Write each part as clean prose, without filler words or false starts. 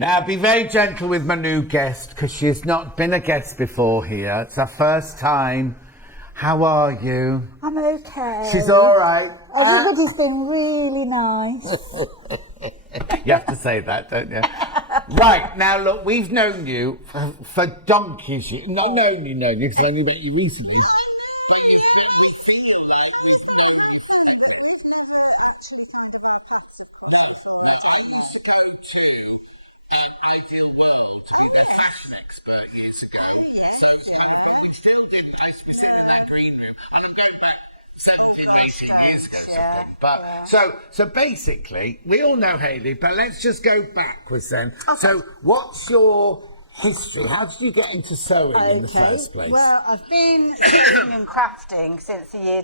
Now, be very gentle with my new guest, because she's not been a guest before here. It's her first time. How are you? I'm okay. She's all right. Everybody's been really nice. You have to say that, don't you? Right, now look, we've known you for donkeys. Not known you, because I only met you recently. Years ago. So we still did, I was in that green room, and I'm going back 70 years ago. But so basically, we all know Hayley, but let's just go backwards then. Okay. So what's your history? How did you get into sewing in the first place? Well, I've been sewing and crafting since the year.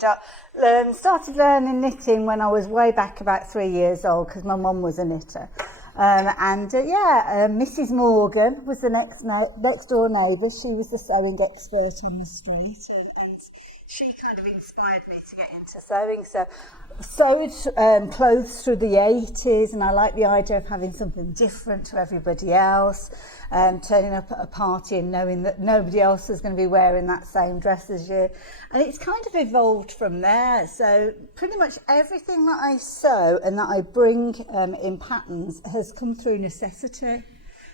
Started learning knitting when I was way back about 3 years old, because my mum was a knitter. Mrs. Morgan was the next door neighbour. She was the sewing expert on the street, and she kind of inspired me to get into sewing. So sewed clothes through the 80s, and I like the idea of having something different to everybody else, turning up at a party and knowing that nobody else is going to be wearing that same dress as you. And it's kind of evolved from there. So pretty much everything that I sew and that I bring in patterns has come through necessity.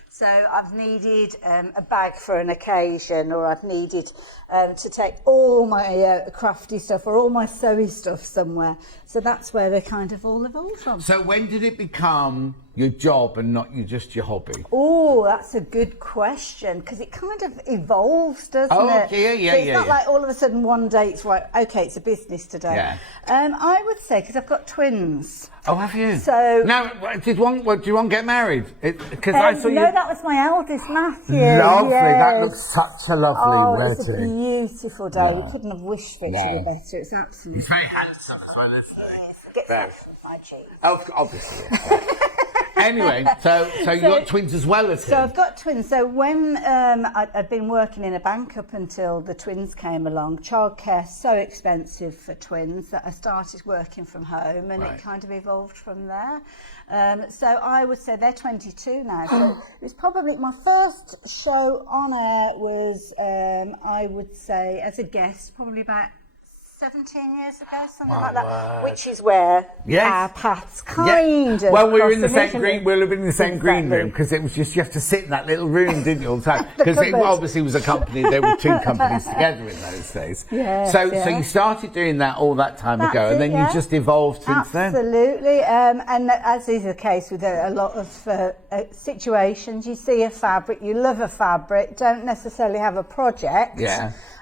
So I've needed a bag for an occasion, or I've needed to take all my crafty stuff or all my sewy stuff somewhere. So that's where they kind of all evolved from. So when did it become your job and not just your hobby? Oh, that's a good question, because it kind of evolves, doesn't it? Yeah. So it's not like all of a sudden one day it's right, okay, it's a business today. Yeah. I would say, because I've got twins. Oh, have you? So now, do you want to get married? Because I saw you. No, that was my eldest, Matthew. Lovely. Yes. That looks such a lovely wedding. It's a beautiful day. We couldn't have wished for it to be better. It's absolutely. He's very handsome as well, isn't he? Yes. Get some from my cheese. Oh, obviously. Anyway, so you got twins as well as him? So I've got twins. So when I'd been working in a bank up until the twins came along, childcare's so expensive for twins that I started working from home, and it kind of evolved from there. So I would say they're 22 now. So it's probably my first show on air was, I would say, as a guest, probably about 17 years ago, something like that, which is where our paths kind of. Well, we were in the same green. We'll have been in the same green room, because it was just you have to sit in that little room, didn't you, all the time? Because it obviously was a company. There were two companies together in those days. So you started doing that all that time ago, and then you just evolved since then. Absolutely, and as is the case with a lot of situations, you see a fabric, you love a fabric, don't necessarily have a project.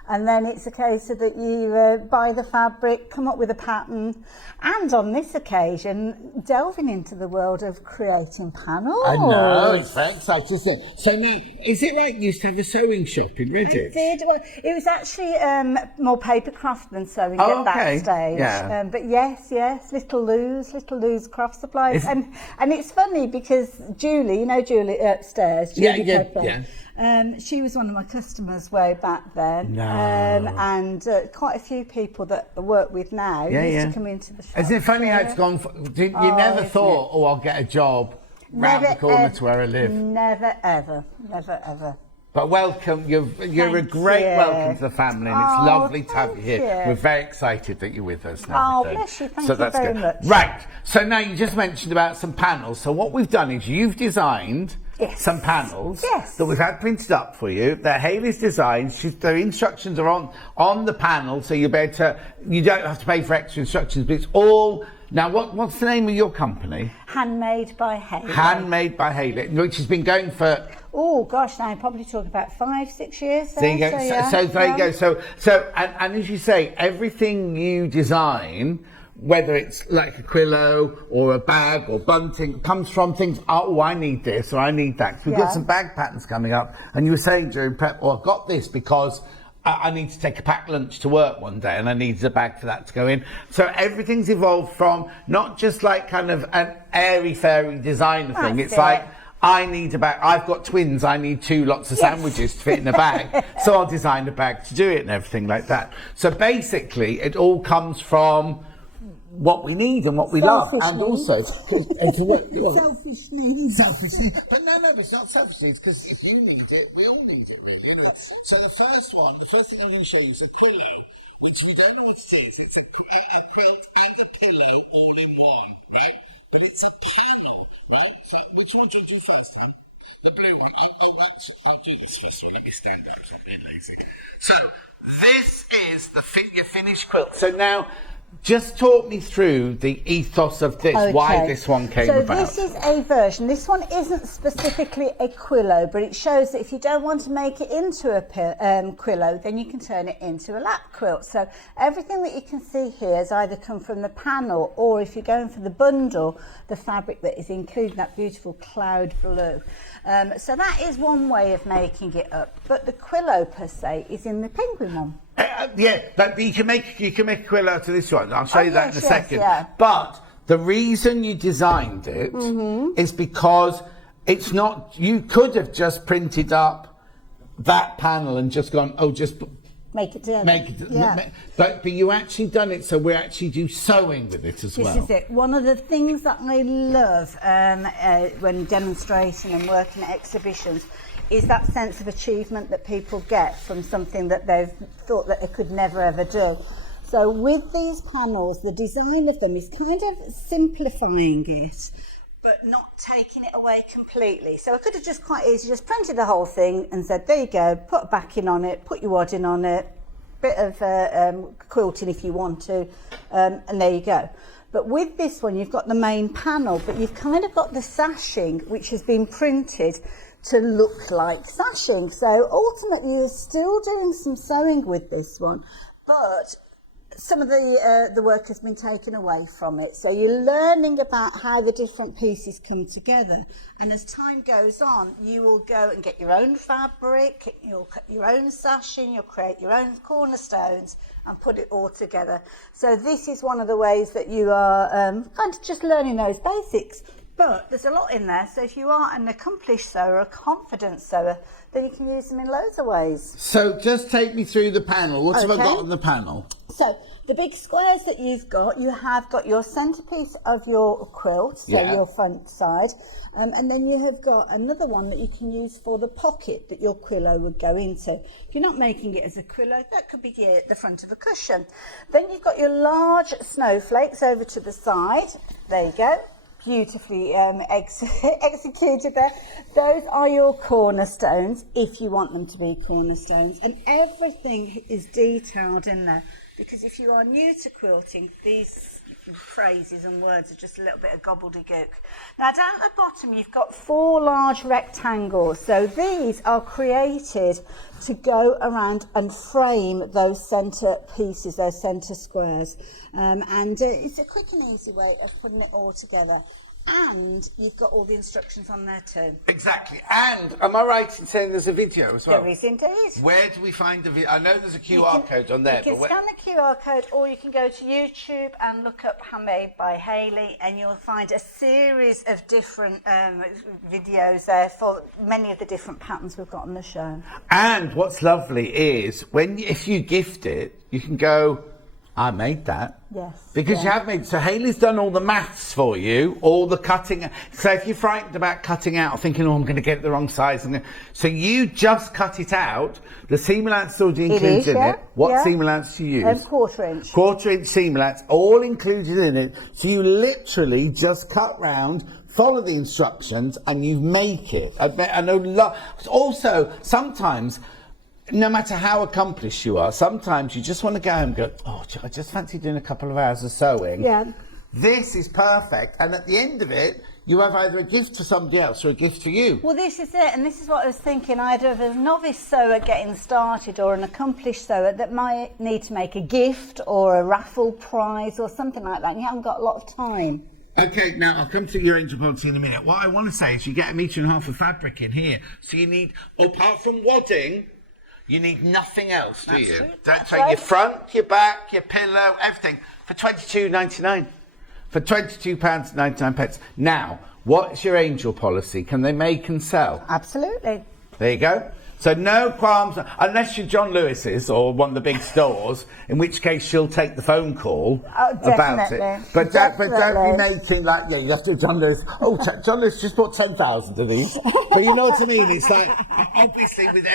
And then it's a case of that you buy the fabric, come up with a pattern, and on this occasion, delving into the world of creating panels. I know, it's very exciting, isn't it? So now, is it right you used to have a sewing shop in Redditch? I did. Well, it was actually more papercraft than sewing at that stage. Yeah. But yes, Little Lou's Craft Supplies. And it's funny because Julie, you know Julie upstairs, Julie Copeland, she was one of my customers way back then. And quite a few people that I work with now used to come into the shop. Isn't it funny how it's gone? You never thought, I I'll get a job round the corner to where I live. Never, ever. But welcome, you're a great welcome to the family, and it's lovely to have you here. We're very excited that you're with us now. Oh, bless you, thank you very much. Right, so now you just mentioned about some panels. So what we've done is you've designed some panels that we've had printed up for you, that Hayley's designed. The instructions are on the panel, so you don't have to pay for extra instructions, but it's all. Now, what's the name of your company? Handmade by Hayley. Handmade by Hayley, which has been going for... Oh, gosh, now probably talk about 5-6 years. There you go. So there you go. So and as you say, everything you design, whether it's like a quillo or a bag or bunting, comes from things, I need this or I need that. We've got some bag patterns coming up, and you were saying during prep, I've got this because I need to take a packed lunch to work one day, and I needed a bag for that to go in. So everything's evolved from not just like kind of an airy-fairy designer thing. It's like, I need a bag. I've got twins. I need 2 lots of sandwiches to fit in a bag. So I'll design a bag to do it and everything like that. So basically, it all comes from what we need and what we love, and also it's selfish needs. Selfish needs. But no, it's not selfish needs, because if you need it, we all need it, really. Anyway, so the first thing I'm going to show you is a Quillo, which we don't know what it is. It's a quilt and a pillow all in one, right? But it's a panel, right? So which one do you do first, Tom? The blue one. I'll do this first one. Let me stand up, so I'm being lazy. So this is your finished quilt. So now, just talk me through the ethos of this, why this one came about. So this is a version. This one isn't specifically a Quillo, but it shows that if you don't want to make it into a Quillo, then you can turn it into a lap quilt. So everything that you can see here has either come from the panel, or if you're going for the bundle, the fabric that is included, that beautiful cloud blue. So that is one way of making it up. But the Quillo per se is in the penguin one. But you can make a Quillo out of this one. I'll show you that in a second. Yeah. But the reason you designed it is because it's not. You could have just printed up that panel and just gone, make it together. But you actually done it, so we actually do sewing with it as well. This is it. One of the things that I love when demonstrating and working at exhibitions is that sense of achievement that people get from something that they've thought that they could never ever do. So with these panels, the design of them is kind of simplifying it, but not taking it away completely. So I could have just quite easily just printed the whole thing and said, there you go, put a backing on it, put your wadding on it, bit of quilting if you want to, and there you go. But with this one, you've got the main panel, but you've kind of got the sashing, which has been printed to look like sashing. So ultimately, you're still doing some sewing with this one, but some of the work has been taken away from it. So you're learning about how the different pieces come together. And as time goes on, you will go and get your own fabric, you'll cut your own sashing, you'll create your own cornerstones and put it all together. So this is one of the ways that you are kind of just learning those basics. But there's a lot in there, so if you are an accomplished sewer, a confident sewer, then you can use them in loads of ways. So just take me through the panel. What have I got on the panel? So the big squares that you have got your centrepiece of your quilt, so your front side, and then you have got another one that you can use for the pocket that your Quillo would go into. If you're not making it as a Quillo, that could be the front of a cushion. Then you've got your large snowflakes over to the side. There you go. Beautifully executed there. Those are your cornerstones, if you want them to be cornerstones, and everything is detailed in there, because if you are new to quilting, these phrases and words are just a little bit of gobbledygook. Now down at the bottom you've got 4 large rectangles, so these are created to go around and frame those centre pieces, those centre squares, and it's a quick and easy way of putting it all together. And you've got all the instructions on there too. Exactly. And am I right in saying there's a video as well? There is indeed. Where do we find the video? I know there's a QR code on there. You can scan the QR code, or you can go to YouTube and look up Handmade by Hayley, and you'll find a series of different videos there for many of the different patterns we've got on the show. And what's lovely is if you gift it, you can go, I made that. Yes. Because you have made. So Hayley's done all the maths for you, all the cutting. So if you're frightened about cutting out, thinking, I'm going to get it the wrong size, so you just cut it out. The seam allowance is already included in it. What seam allowance do you use? 1/4 inch. 1/4 inch seam allowance, all included in it. So you literally just cut round, follow the instructions, and you make it. I know. Also, sometimes, no matter how accomplished you are, sometimes you just want to go home and go, I just fancy doing a couple of hours of sewing. Yeah. This is perfect. And at the end of it, you have either a gift for somebody else or a gift for you. Well, this is it. And this is what I was thinking. Either of a novice sewer getting started or an accomplished sewer that might need to make a gift or a raffle prize or something like that. And you haven't got a lot of time. Okay, now I'll come to your angel policy in a minute. What I want to say is you get 1.5 meters of fabric in here. So you need, apart from wadding, you need nothing else, do you? So your front, your back, your pillow, everything for £22.99. For £22.99. Now, what's your angel policy? Can they make and sell? Absolutely. There you go. So no qualms, unless you're John Lewis's or one of the big stores, in which case she'll take the phone call about it. But don't be making like, you have to John Lewis. Oh, John Lewis just bought 10,000 of these. But you know what I mean? It's like, obviously with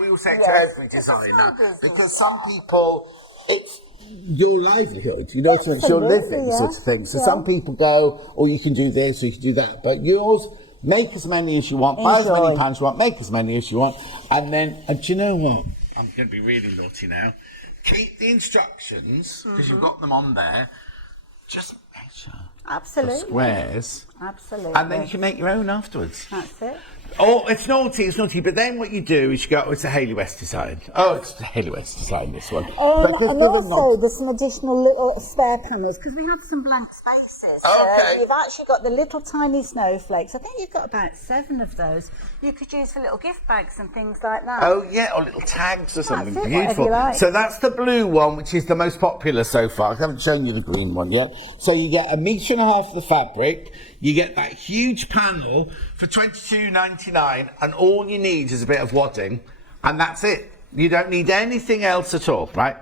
we will say it to every designer, because some people, it's your livelihood, you know what I mean? It's your living sort of thing. So some people go, oh, you can do this or you can do that. But yours, make as many as you want, buy as many pans you want, make as many as you want, and then, and do you know what? I'm going to be really naughty now. Keep the instructions, because you've got them on there. Just measure the squares. Absolutely. And then you can make your own afterwards. That's it. Oh, it's naughty, but then what you do is you go, it's a Hayley West design. Oh, it's a Hayley West design, this one. And also, there's some additional little spare panels, because we had some blank spaces. Okay. You've actually got the little tiny snowflakes. I think you've got about 7 of those. You could use for little gift bags and things like that. Oh, yeah, or little tags or something. That's it, beautiful. like. So that's the blue one, which is the most popular so far. I haven't shown you the green one yet. So you get 1.5 meters of the fabric. You get that huge panel for $22.99, and all you need is a bit of wadding, and that's it. You don't need anything else at all, right?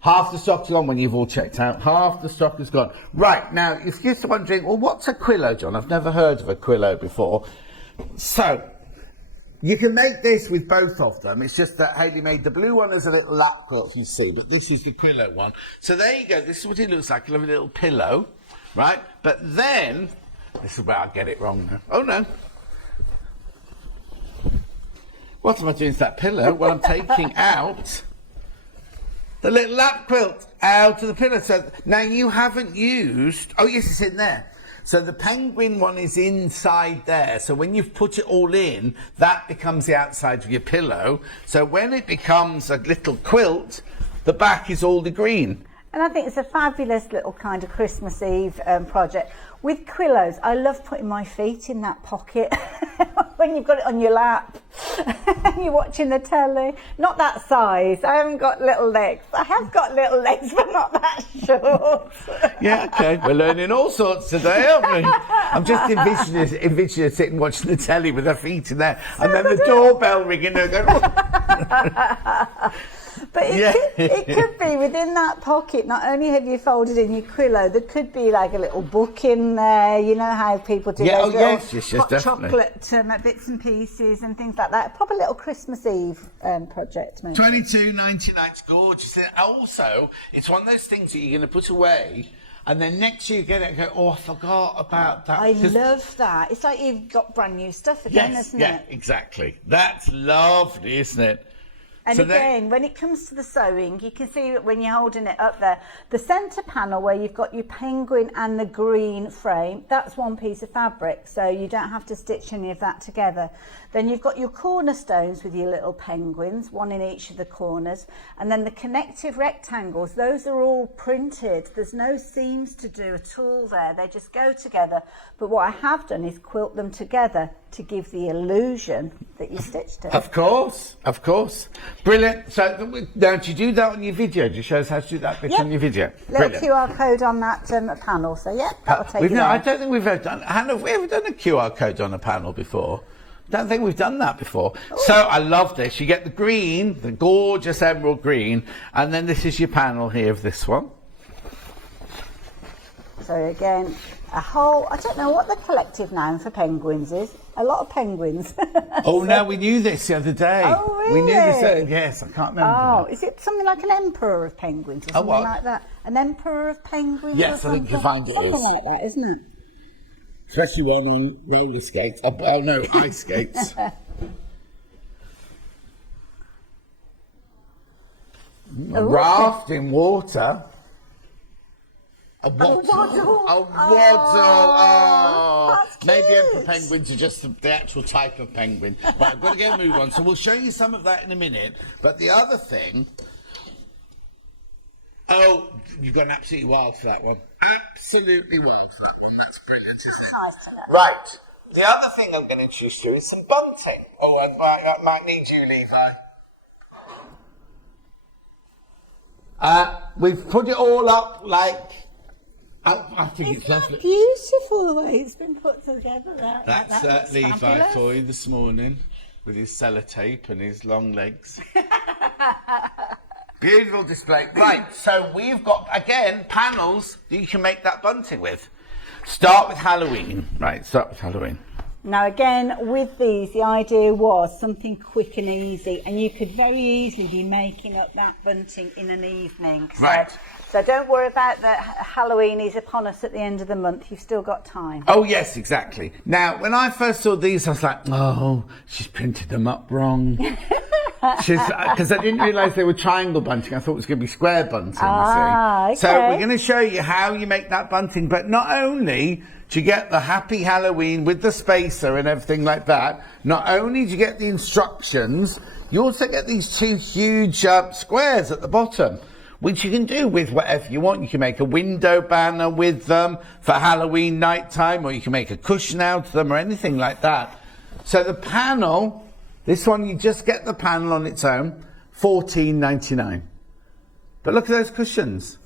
Half the stock's gone when you've all checked out. Half the stock is gone. Right, now, if you're wondering, well, what's a quillo, John? I've never heard of a quillo before. So, you can make this with both of them. It's just that Hayley made the blue one as a little lap quilt, you see, but this is the quillo one. So there you go. This is what it looks like. You have a little pillow. Right, but then, this is where I get it wrong now. Oh no. What am I doing to that pillow? Well, I'm taking out the little lap quilt out of the pillow. So now you haven't used, oh yes, it's in there. So the penguin one is inside there. So when you've put it all in, that becomes the outside of your pillow. So when it becomes a little quilt, the back is all the green. And I think it's a fabulous little kind of Christmas Eve project. With quillos, I love putting my feet in that pocket when you've got it on your lap and you're watching the telly. Not that size. I haven't got little legs. I have got little legs, but not that short. Yeah, okay. We're learning all sorts today, aren't we? I'm just envisioning her sitting watching the telly with her feet in there, and then the doorbell ringing and her going, oh. But it could be within that pocket. Not only have you folded in your quillo, there could be like a little book in there. You know how people do those little hot chocolate bits and pieces and things like that. A proper little Christmas Eve project. Maybe. $22.99. It's gorgeous. And also, it's one of those things that you're going to put away, and then next year you get it and go, oh, I forgot about that. I love that. It's like you've got brand new stuff again, isn't it? Yeah, exactly. That's lovely, isn't it? And so again, when it comes to the sewing, you can see that when you're holding it up there, the centre panel where you've got your penguin and the green frame, that's one piece of fabric, so you don't have to stitch any of that together. Then you've got your cornerstones with your little penguins, one in each of the corners, and then the connective rectangles, those are all printed. There's no seams to do at all there, they just go together. But what I have done is quilt them together to give the illusion that you stitched it. Of course. Brilliant. So, now, do you do that on your video? Do you show us how to do that bit on your video? Little QR code on that panel. So, that'll take you there. I don't think we've ever done... Hannah, have we ever done a QR code on a panel before? Don't think we've done that before. Ooh. So, I love this. You get the green, the gorgeous emerald green, and then this is your panel here of this one. So, again, a whole... I don't know what the collective name for penguins is. A lot of penguins. Oh, no, we knew this the other day. Oh, really? We knew this. Yes, I can't remember. Oh, is it something like an emperor of penguins or something like that? An emperor of penguins? Yes, I think you find it something is. Something like that, isn't it? Especially one on roller skates. Oh, no, ice skates. A raft in water. A waddle. Oh, maybe emperor penguins are just the actual type of penguin. Right, I've got to get a move on. So we'll show you some of that in a minute. But the other thing... Oh, you've gone absolutely wild for that one. Absolutely wild for that one. That's brilliant, isn't it? Right. The other thing I'm going to introduce you is some bunting. Oh, I might need you, Levi. We've put it all up like... I think it's lovely. Beautiful the way it's been put together. That's Levi for you this morning. with his sellotape and his long legs. Beautiful display. Right, so we've got, again, panels that you can make that bunting with. Start with Halloween. Right, start with Halloween. Now again, with these, the idea was something quick and easy, and you could very easily be making up that bunting in an evening. Right. So don't worry about that. Halloween is upon us at the end of the month. You've still got time. Oh, yes, exactly. Now, when I first saw these, I was like, oh, she's printed them up wrong. Because I didn't realise they were triangle bunting. I thought it was going to be square bunting, you see. Okay. So we're going to show you how you make that bunting. But not only do you get the happy Halloween with the spacer and everything like that, not only do you get the instructions, you also get these two huge squares at the bottom, which you can do with whatever you want. You can make a window banner with them for Halloween nighttime, or you can make a cushion out of them or anything like that. So the panel, this one, you just get the panel on its own, $14.99. But look at those cushions.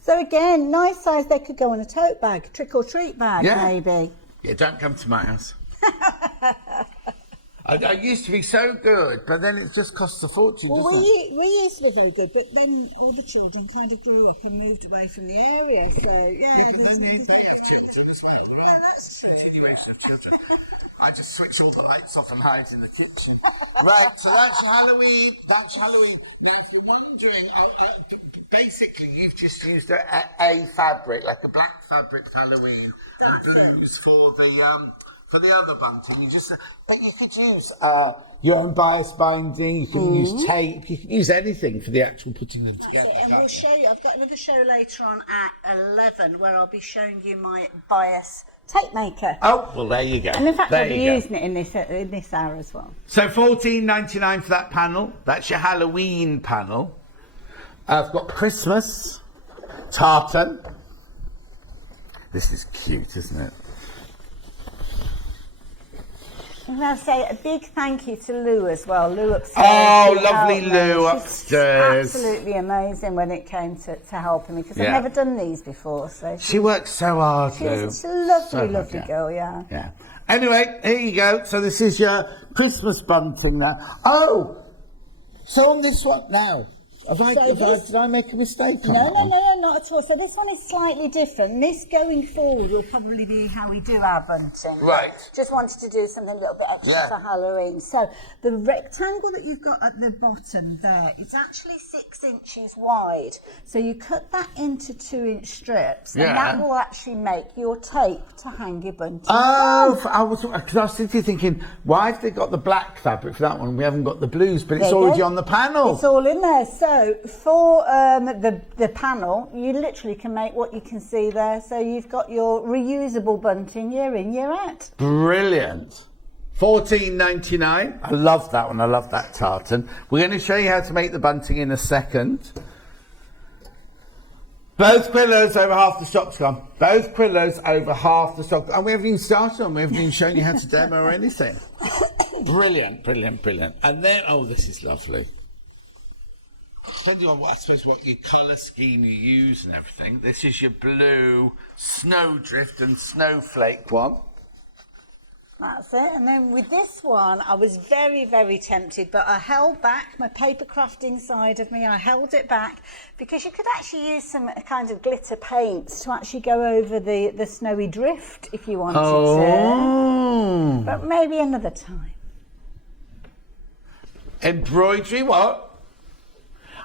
So again, nice size. They could go in a tote bag, trick or treat bag, maybe. Yeah, don't come to my house. I used to be so good, but then it just costs a fortune. Well, we used to be very good, but then all the children kind of grew up and moved away from the area. So yeah, they have children as well. that's true. Continuation of children. I just switch all the lights off and hide in the kitchen. Right, so that's Halloween. That's Halloween. Now, if you're wondering, basically, you've just used a fabric, like a black fabric for Halloween, and blues for the other bunting. But you could use your own bias binding. You can use tape. You can use anything for the actual putting them together. And we'll show you. I've got another show later on at 11 where I'll be showing you my bias tape maker. Oh, well, there you go. And in fact, I'll be using it in this hour as well. So $14.99 for that panel. That's your Halloween panel. I've got Christmas tartan. This is cute, isn't it? I'm going to say a big thank you to Lou as well. Lou upstairs. Oh, lovely Lou upstairs. She's absolutely amazing when it came to helping me, because I've never done these before. So she works so hard, Lou. She's a lovely, lovely girl, yeah. Yeah. Anyway, here you go. So this is your Christmas bunting now. Oh, so on this one now. Did I make a mistake on that one? No, not at all. So this one is slightly different. This going forward will probably be how we do our bunting. Right. Just wanted to do something a little bit extra for Halloween. So the rectangle that you've got at the bottom there, it's actually 6 inches wide. So you cut that into 2-inch strips, and that will actually make your tape to hang your bunting on. I was thinking, why have they got the black fabric for that one? We haven't got the blues, but it's already on the panel. It's all in there. So for the panel, you literally can make what you can see there. So you've got your reusable bunting year in, year out. Brilliant. $14.99. I love that one. I love that tartan. We're going to show you how to make the bunting in a second. Both quillos, over half the stock's gone. Both quillos, over half the stock. And we haven't even started on. We haven't even shown you how to demo or anything. Brilliant, brilliant, brilliant. And then, oh, this is lovely. Depending on what your colour scheme you use and everything, this is your blue snowdrift and snowflake one. That's it. And then with this one, I was very, very tempted, but I held back my paper crafting side of me. I held it back because you could actually use some kind of glitter paints to actually go over the snowy drift if you wanted to. But maybe another time. Embroidery what?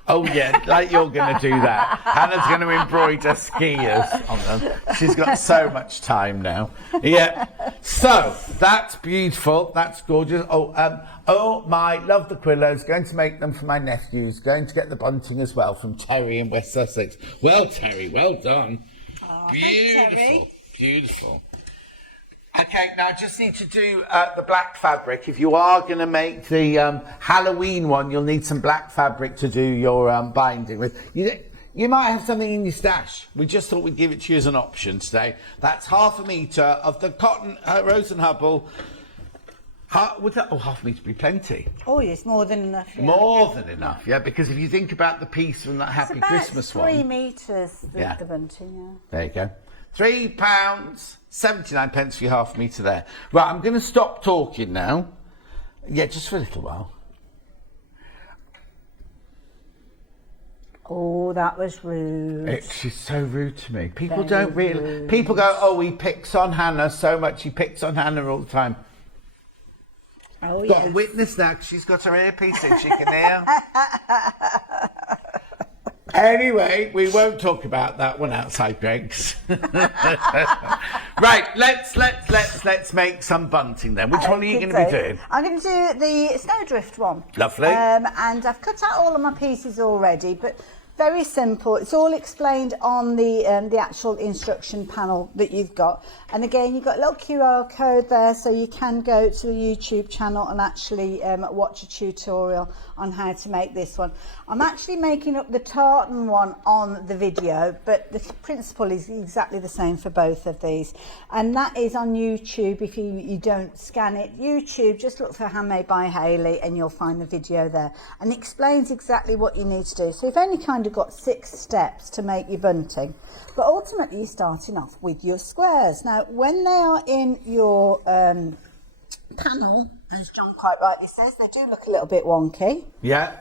Oh yeah, like you're going to do that. Hannah's going to embroider skiers on them. She's got so much time now. Yeah. So that's beautiful. That's gorgeous. Oh my, love the quillos. Going to make them for my nephews. Going to get the bunting as well from Terry in West Sussex. Well, Terry, well done. Oh, beautiful, thanks, Terry. Beautiful. Okay, now I just need to do the black fabric. If you are going to make the Halloween one, you'll need some black fabric to do your binding with. You might have something in your stash. We just thought we'd give it to you as an option today. That's 1/2 metre of the cotton Rose and Hubble. Half a metre would be plenty. Oh, yes, more than enough. Yeah. More than enough, yeah, because if you think about the piece from that Happy Christmas one. 3 metres, the bunting, yeah. There you go. £3.79 for your 1/2 metre there. Right, I'm going to stop talking now Yeah, just for a little while. Oh, that was rude. She's so rude to me. People Very don't really. rude. People go, oh, he picks on Hannah so much. He picks on Hannah all the time. Oh, Got a yes. witness now 'cause she's got her earpiece in. She can hear. Anyway, we won't talk about that one outside drinks. Right, let's make some bunting then. Which one are you going to be doing? I'm going to do the snowdrift one. Lovely. And I've cut out all of my pieces already, but very simple. It's all explained on the actual instruction panel that you've got. And again, you've got a little QR code there, so you can go to the YouTube channel and actually watch a tutorial on how to make this one. I'm actually making up the tartan one on the video, but the principle is exactly the same for both of these. And that is on YouTube. If you don't scan it, YouTube, just look for Handmade by Hayley and you'll find the video there. And it explains exactly what you need to do. So you've only kind of got 6 steps to make your bunting. But ultimately, you're starting off with your squares. Now, when they are in your panel, as John quite rightly says, they do look a little bit wonky. Yeah.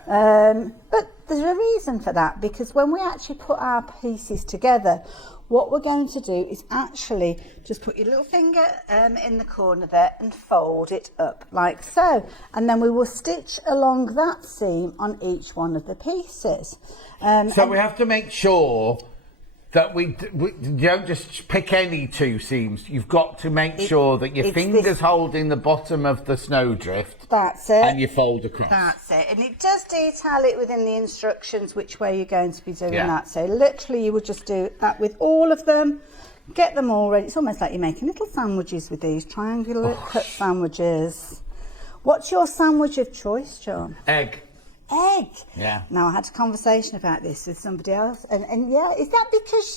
But there's a reason for that, because when we actually put our pieces together, what we're going to do is actually just put your little finger in the corner there and fold it up like so. And then we will stitch along that seam on each one of the pieces. So we have to make sure that we don't just pick any 2 seams. You've got to make sure that your finger's holding the bottom of the snowdrift. That's it. And you fold across. That's it. And it does detail it within the instructions which way you're going to be doing that. So literally you would just do that with all of them. Get them all ready. It's almost like you're making little sandwiches with these triangular cut sandwiches. What's your sandwich of choice, John? Egg. Egg. Yeah. Now I had a conversation about this with somebody else, and yeah, is that because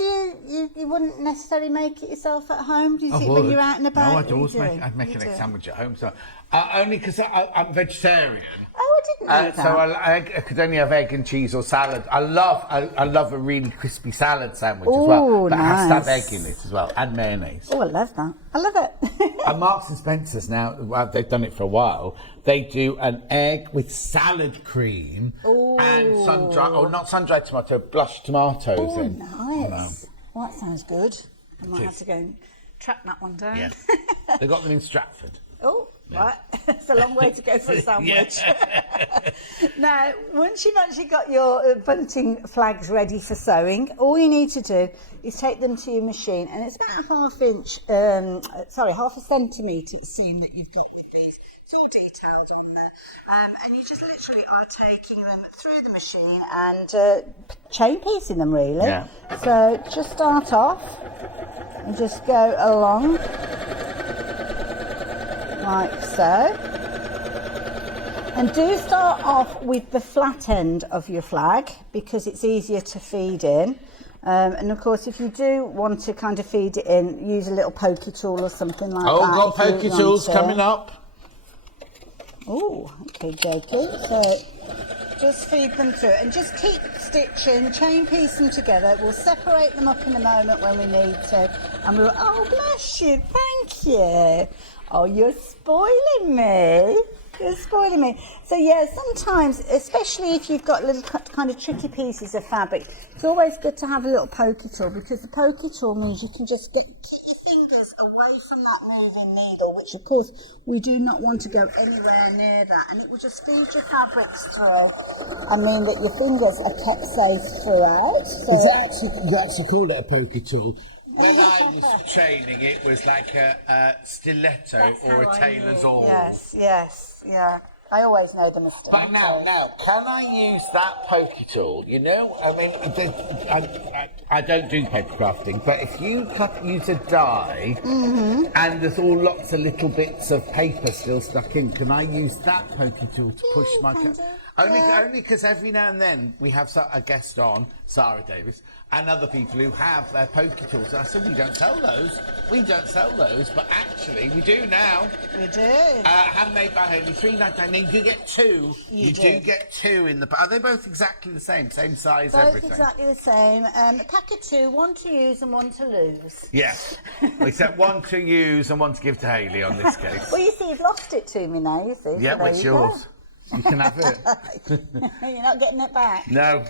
you wouldn't necessarily make it yourself at home? Do you think when you're out and about? No, I'd make an egg sandwich at home. So only because I'm vegetarian. Oh, I didn't know that. So I could only have egg and cheese or salad. I love a really crispy salad sandwich as well, but it has to have egg in it as well and mayonnaise. Oh, I love that. I love it. And Marks and Spencer's now, well, they've done it for a while. They do an egg with salad cream and not sun-dried tomato, blushed tomatoes in. Oh, nice. Well, that sounds good. I might have to go and track that one down. Yeah. They got them in Stratford. Oh, right. It's a long way to go for a sandwich. Now, once you've actually got your bunting flags ready for sewing, all you need to do is take them to your machine, and it's about half a centimetre seam that you've got with these. It's all detailed on there. And you just literally are taking them through the machine and chain piecing them, really. Yeah. So just start off and just go along like so. And do start off with the flat end of your flag because it's easier to feed in. And of course, if you do want to kind of feed it in, use a little pokey tool or something like that. Oh, got pokey tools coming up. Oh, okay, dokie. So just feed them through and just keep stitching, chain piece them together. We'll separate them up in a moment when we need to. And we'll, oh, bless you, thank you. Oh, you're spoiling me. You're spoiling me. So yeah, sometimes, especially if you've got little kind of tricky pieces of fabric, it's always good to have a little pokey tool, because the pokey tool means you can just keep your fingers away from that moving needle, which of course we do not want to go anywhere near that, and it will just feed your fabrics through. I mean that your fingers are kept safe throughout. So You actually call it a pokey tool. When I was training, it was like a stiletto or a tailor's awl. Yes, yeah. I always know them as stilettos. But now, can I use that pokey tool? You know, I mean, I don't do paper crafting, but if you use a die and there's all lots of little bits of paper still stuck in, can I use that pokey tool to push my... Only because every now and then we have a guest on, Sarah Davis, and other people who have their pokey tools. And I said, we don't sell those. We don't sell those, but actually we do now. We do. Handmade by Hayley, $3.99. You get two. You do get two in the. Are they both exactly the same size, both everything? Exactly the same. A pack of two, one to use and one to lose. Yes. Except one to use and one to give to Hayley on this case. Well, you see, you've lost it to me now. You see. Yeah, so it's yours. You can have it. You're not getting it back. No.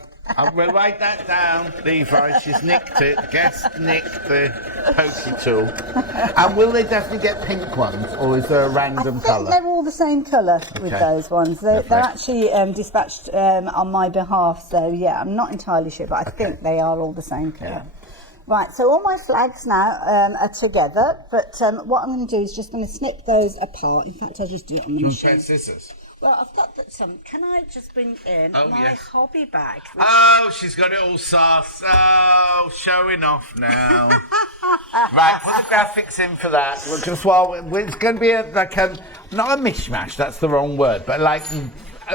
We'll write that down, Levi. She's nicked it. Guest nicked the pokey tool. And will they definitely get pink ones, or is there a random colour? They're all the same colour with those ones. They're actually dispatched on my behalf, so yeah, I'm not entirely sure, but I think they are all the same colour. Yeah. Right, so all my flags now are together, but what I'm going to do is just going to snip those apart. In fact, I'll just do it on the machine. Scissors. Well, I've got some. Can I just bring in my hobby bag? Oh, she's got it all sauce. Oh, showing off now. Right, put the graphics in for that. Just while it's going to be not a mishmash. That's the wrong word, but like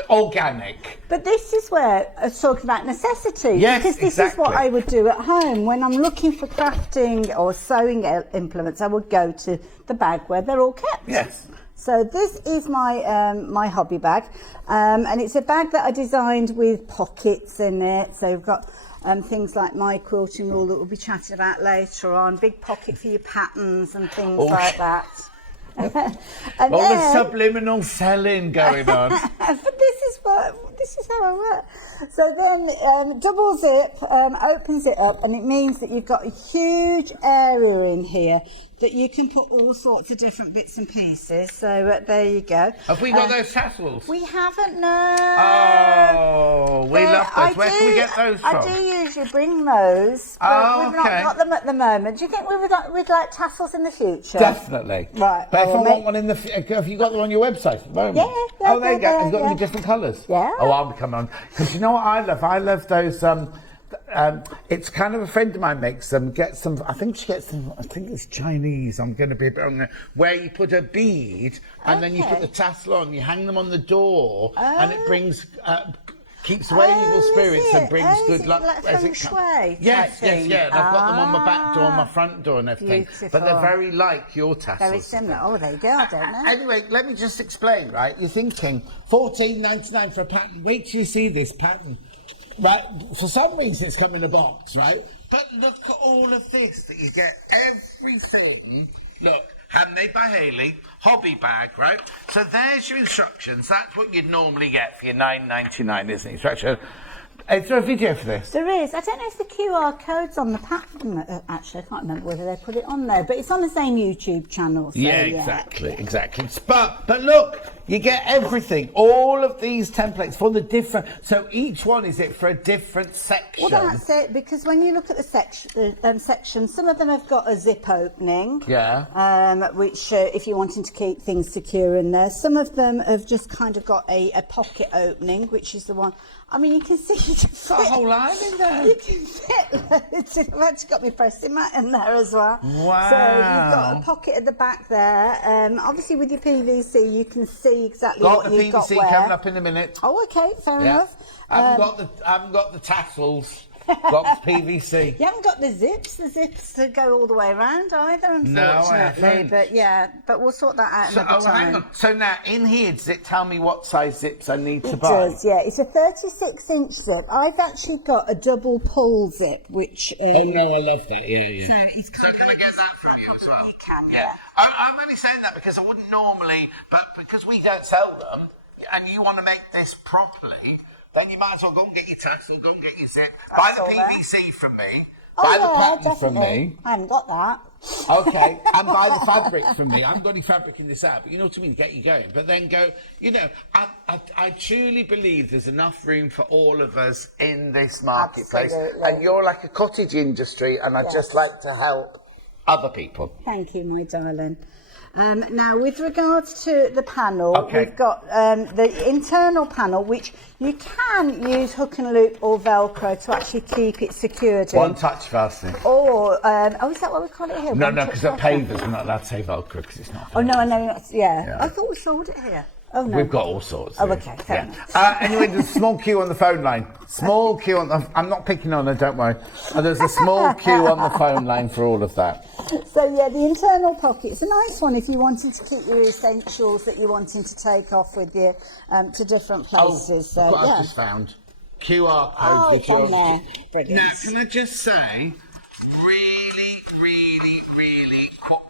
organic. But this is where I was talking about necessity. Yes, because this is what I would do at home when I'm looking for crafting or sewing implements. I would go to the bag where they're all kept. Yes. So this is my my hobby bag, and it's a bag that I designed with pockets in it. So we've got things like my quilting rule that we'll be chatting about later on. Big pocket for your patterns and things like that. And all the subliminal selling going on. But this is how I work. So then double zip opens it up, and it means that you've got a huge area in here that you can put all sorts of different bits and pieces. So there you go. Have we got those tassels? We haven't, no. Oh, we love those. Where can we get those from? I do usually bring those, but we've not got them at the moment. Do you think we'd like tassels in the future? Definitely. Right. But if I want one in the have you got them on your website at the moment? Yeah. Oh, there you go. Have you got them in different colours? Yeah. Oh, I'll be coming on. Because you know what I love? I love those... it's kind of a friend of mine makes them. Gets them. I think she gets them. I think it's Chinese. I'm going to be a bit on there. Where you put a bead and then you put the tassel on. You hang them on the door, and it brings keeps away evil spirits and brings good luck. Like feng shui. Yes. And I've got them on my back door, my front door, and everything. Beautiful. But they're very like your tassels. Very similar. Oh, there you go. I don't know. Anyway, let me just explain. Right, you're thinking $14.99 for a pattern. Wait till you see this pattern. Right, for some reason it's come in a box, right? But look at all of this, that you get everything. Look, handmade by Hayley, hobby bag, right? So there's your instructions. That's what you'd normally get for your $9.99, isn't it? Instruction. Is there a video for this? There is. I don't know if the QR code's on the pattern. Actually, I can't remember whether they put it on there, but it's on the same YouTube channel. So, yeah, exactly. But look, you get everything. All of these templates for the different. So each one is it for a different section. Well, that's it. Because when you look at the section, some of them have got a zip opening. Yeah. Which, if you're wanting to keep things secure in there, some of them have just kind of got a pocket opening, which is the one. I mean, you can see it's got a whole line in there. You can fit loads. I've actually got my pressing mat in there as well. Wow. So you've got a pocket at the back there. Obviously, with your PVC, you can see exactly what you've got where. Got the PVC coming up in a minute. Oh, okay, fair enough. I haven't got the tassels. Got the PVC. You haven't got the zips to go all the way around either, unfortunately. No, I haven't. But we'll sort that out another time. Hang on. So now, in here, does it tell me what size zips I need to buy? It does, yeah. It's a 36-inch zip. I've actually got a double pull zip, which is... Oh, no, I love that, yeah. So, it's can I get that from you as well? You can, yeah. I'm only saying that because I wouldn't normally, but because we don't sell them, and you want to make this properly... Then you might as well go and get your tassel, go and get your zip, buy the PVC from me, buy the pattern from me. I haven't got that. Okay, and buy the fabric from me. I haven't got any fabric in this out, but you know what I mean, get you going. But then go, I truly believe there's enough room for all of us in this marketplace. Absolutely. And you're like a cottage industry, and I'd just like to help other people. Thank you, my darling. Now, with regards to the panel, we've got the internal panel, which you can use hook and loop or Velcro to actually keep it secured in. One touch fastening. Or, is that what we call it here? No, because at pavers we're not allowed to say Velcro because it's not. Oh, no, I know. Yeah. I thought we sold it here. Oh, no. We've got all sorts. Oh, here. okay, fair enough. Anyway, there's a small queue on the phone line. Small queue on the... I'm not picking on her, don't worry. There's a small queue on the phone line for all of that. So, yeah, the internal pocket's a nice one if you wanted to keep your essentials that you're wanting to take off with you to different places. Look what I've just found. QR codes. Oh, it's on there. Brilliant. Now, can I just say, really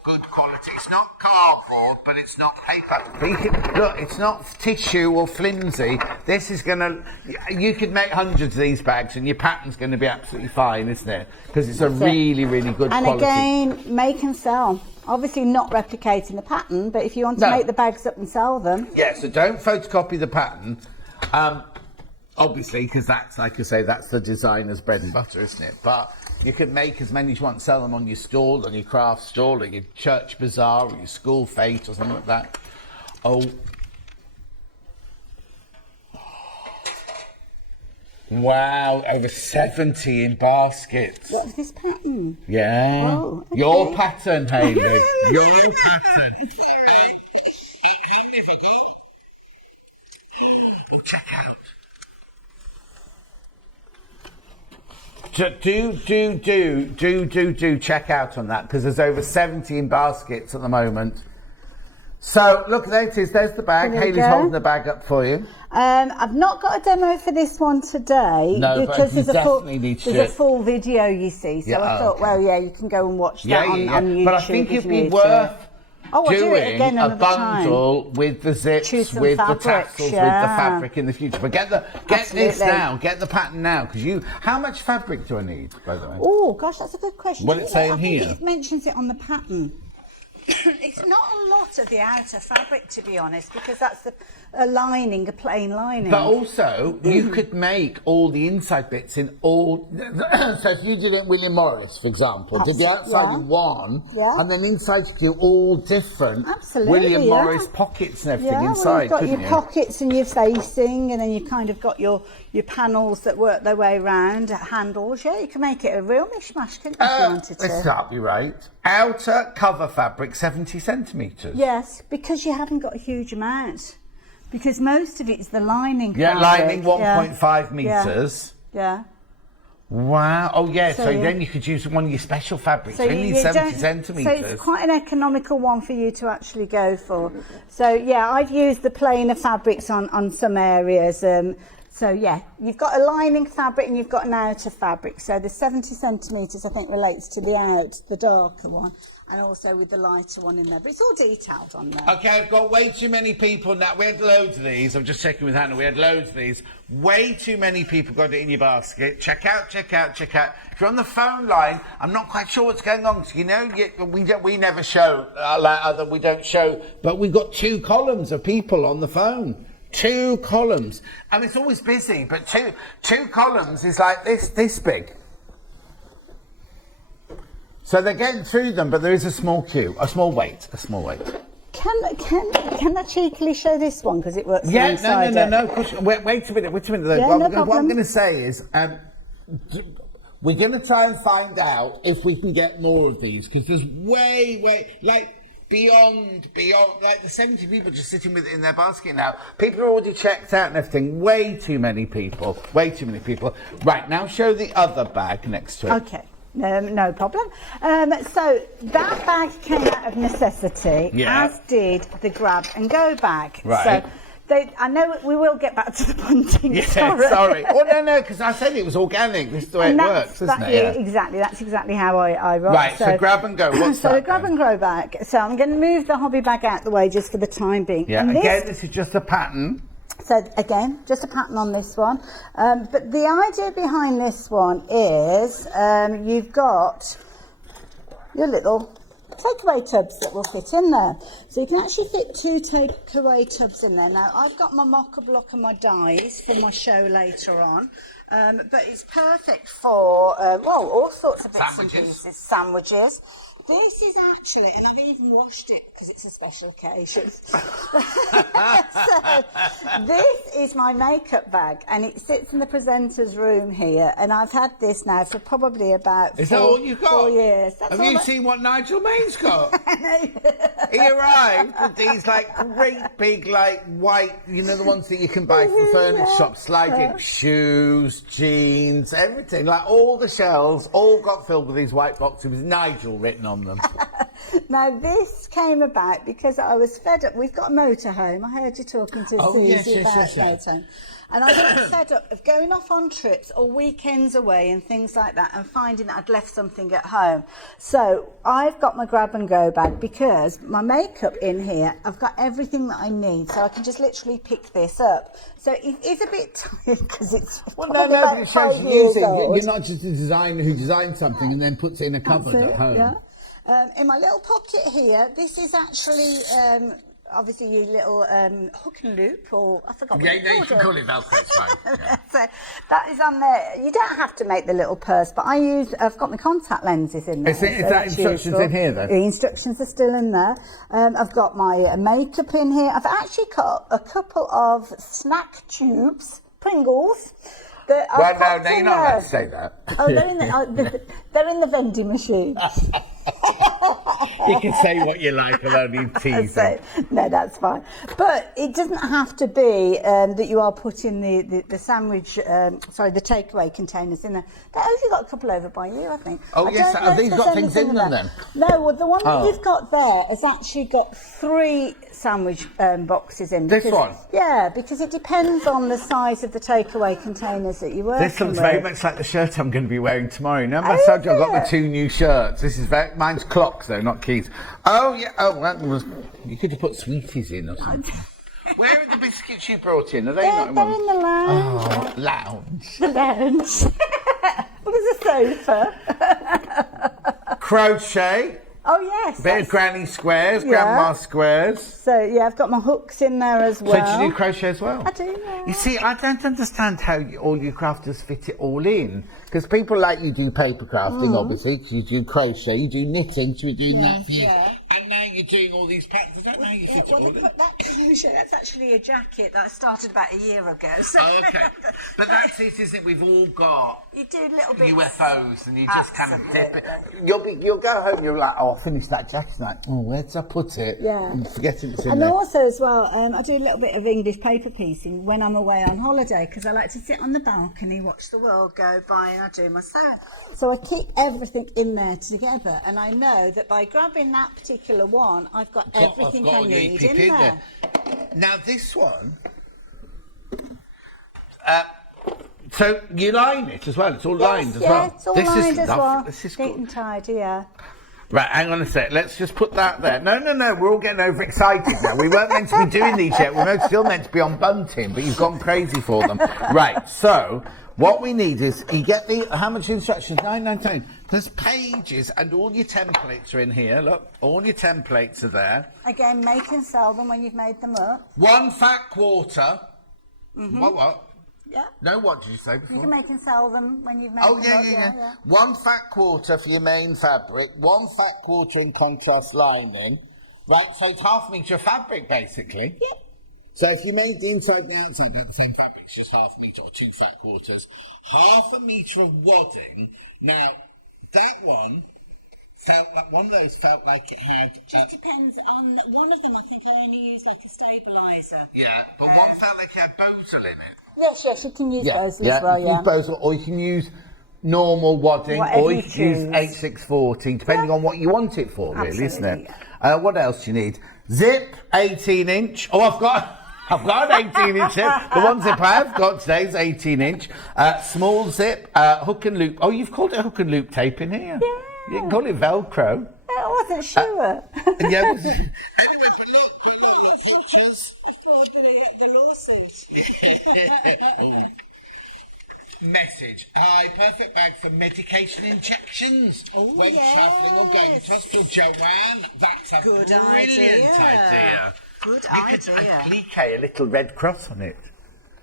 good quality. It's not cardboard, but it's not paper. Look, it's not tissue or flimsy. This is you could make hundreds of these bags and your pattern's going to be absolutely fine, isn't it? Because it's really good and quality. And again, make and sell. Obviously not replicating the pattern, but if you want to make the bags up and sell them. Yeah, so don't photocopy the pattern. Obviously, because that's, like I say, that's the designer's bread and butter, isn't it? But you could make as many as you want, sell them on your stall, on your craft stall, or your church bazaar, or your school fete, or something like that. Oh. Wow, over 70 in baskets. What's this pattern? Yeah. Oh, okay. Your pattern, Hayley. Your pattern. How many have I got? Oh, check out. Do check out on that, because there's over 70 in baskets at the moment. So look, there it is. There's the bag. Hayley's holding the bag up for you. I've not got a demo for this one today because there's a full video, you see. So I thought, well, yeah, you can go and watch that on YouTube. But I think it'd be worth doing a bundle with the zips, with the tassels, with the fabric in the future. But get this now, get the pattern now, because how much fabric do I need, by the way? Oh gosh, that's a good question. What it's saying here? It mentions it on the pattern. It's not a lot of the outer fabric, to be honest, because that's a lining, a plain lining. But also, you could make all the inside bits in all... So if you did it William Morris, for example, did the outside in one, and then inside you do all different William Morris pockets and everything inside, well, you've got your pockets and your facing, and then you've kind of got your panels that work their way around, handles. Yeah, you can make it a real mishmash, couldn't you, if you wanted to? Let's start you right. Outer cover fabric, 70 centimetres. Yes, because you haven't got a huge amount. Because most of it's the lining fabric. Yeah, lining 1.5 metres. Yeah. Wow. Oh, yeah. So then you could use one of your special fabrics. So you need 70 centimetres. So it's quite an economical one for you to actually go for. So, yeah, I've used the plainer fabrics on some areas. So, yeah, you've got a lining fabric and you've got an outer fabric. So the 70 centimetres, I think, relates to the darker one, and also with the lighter one in there. But it's all detailed on there. OK, I've got way too many people now. We had loads of these. I'm just checking with Hannah. We had loads of these. Way too many people got it in your basket. Check out. If you're on the phone line, I'm not quite sure what's going on. You know, we never show, we don't show, but we've got 2 columns of people on the phone. 2 columns. And it's always busy, but two columns is like this big. So they're getting through them, but there is a small queue, a small wait. Can I cheekily show this one, because it works inside? No. Wait a minute. What I'm going to say is, we're going to try and find out if we can get more of these, because there's way, like, beyond, like the 70 people just sitting with it in their basket now. People are already checked out and everything. Way too many people. Right, now show the other bag next to it. Okay. No problem. So that bag came out of necessity, as did the grab and go bag. Right. So I know we will get back to the bunting. Yeah, sorry. Oh, no, because I said it was organic. This is the way it works, isn't it? Yeah. Exactly. That's exactly how I roll. Right, so grab and go. What's that? So the grab and go bag. So I'm going to move the hobby bag out the way just for the time being. Yeah, and again, this is just a pattern. So again, just a pattern on this one. But the idea behind this one is you've got your little takeaway tubs that will fit in there. So you can actually fit 2 takeaway tubs in there. Now, I've got my mocha block and my dies for my show later on. But it's perfect for, all sorts of bits and pieces. Sandwiches. This is actually, and I've even washed it because it's a special occasion. So, this is my makeup bag, and it sits in the presenter's room here. And I've had this now for probably about Is that all you've got? 4 years. Have you seen what Nigel Mayne's got? He arrived with these like great big like white, you know, the ones that you can buy from furniture shops, sliding shoes, jeans, everything. Like all the shelves, all got filled with these white boxes with Nigel written on them. Now this came about because I was fed up. We've got a motorhome. I heard you talking to Susie about motorhome. And I got fed up of going off on trips or weekends away and things like that and finding that I'd left something at home. So I've got my grab and go bag because my makeup in here, I've got everything that I need. So I can just literally pick this up. So it is a bit tired because it's but it shows you using it. You're not just a designer who designs something and then puts it in a cupboard at home. Yeah. In my little pocket here, this is actually obviously your little hook and loop, or I forgot what you can call it Velcro, it's fine. Yeah. So that is on there. You don't have to make the little purse, but I've got my contact lenses in there. Is that instructions in here though? The instructions are still in there. I've got my makeup in here. I've actually got a couple of snack tubes, Pringles. Well, no, you're not allowed to say that. Oh, they're in the vending machine. You can say what you like, I'm only teasing. No, that's fine. But it doesn't have to be that you are putting the sandwich, the takeaway containers in there. They've only got a couple over by you, I think. Oh, yes, have these got things in them then? No, well, the one that you've got there has actually got 3 sandwich boxes in. This one? Yeah, because it depends on the size of the takeaway containers that you work with. This looks very much like the shirt I'm going to be wearing tomorrow. Remember I told you I've got my 2 new shirts. This is mine's clocks though, not keys. Oh yeah, you could have put sweeties in or something. Where are the biscuits you brought in? Are they not in They're in the lounge. Oh, lounge. The lounge. There's a sofa. Crochet. Oh yes. Bit of granny squares, grandma squares. So yeah, I've got my hooks in there as well. So do you do crochet as well? I do, yeah. You see, I don't understand how all you crafters fit it all in. Because people like you do paper crafting, obviously, because you do crochet, you do knitting, so you're doing that for you. Yeah. And now you're doing all these patterns. Is that how you fit it all in? That's actually a jacket that I started about a year ago. So. Oh, okay. But that's it, isn't it? We've all got you do little bits. UFOs, and you just kind of dip it. You'll go home, you're like, oh, I finished that jacket. Like, oh, where did I put it? Yeah. I'm forgetting it's in and there. And also as well, I do a little bit of English paper piecing when I'm away on holiday because I like to sit on the balcony, watch the world go by, and I do my sewing. So I keep everything in there together, and I know that by grabbing that particular one, I've got everything I need in there. Now this one, so you line it as well. It's all lined as well. Yeah, it's all lined as well. This is neat good. and tidy, yeah. Right, hang on a sec. Let's just put that there. No, we're all getting overexcited now. We weren't meant to be doing these yet. We're still meant to be on bunting, but you've gone crazy for them. Right, so what we need is you get how much instructions? 9.99. There's pages and all your templates are in here. Look, all your templates are there. Again, make and sell them when you've made them up. 1 fat quarter. Mm-hmm. What? Yeah. No, what did you say before? You can make and sell them when you've made them up. Yeah. 1 fat quarter for your main fabric, 1 fat quarter in contrast lining. Right, so it's half a metre of fabric, basically. Yeah. So if you made the inside and the outside out the same fabric, it's just half a metre or 2 fat quarters. Half a metre of wadding. Now, that one felt like one of those felt like it had. Just depends on one of them. I think I only used like a stabiliser. Yeah, but one felt like it had bozel in it. Yes, you can use bows as well. You can use bozel, or you can use normal wadding, or you can use 8640, depending on what you want it for, really, isn't it? Yeah. What else do you need? Zip, 18-inch. Oh, I've got an 18-inch zip. The one zip I've got today is 18-inch. Small zip, hook and loop. Oh, you've called it hook and loop tape in here. Yeah. You can call it Velcro. I wasn't sure. Yeah. Anyway, but look, pictures. For the lawsuit. Message. Perfect bag for medication injections. When travelling or going to hospital. Joanne, that's a good brilliant idea. Good idea. You could applique a little red cross on it.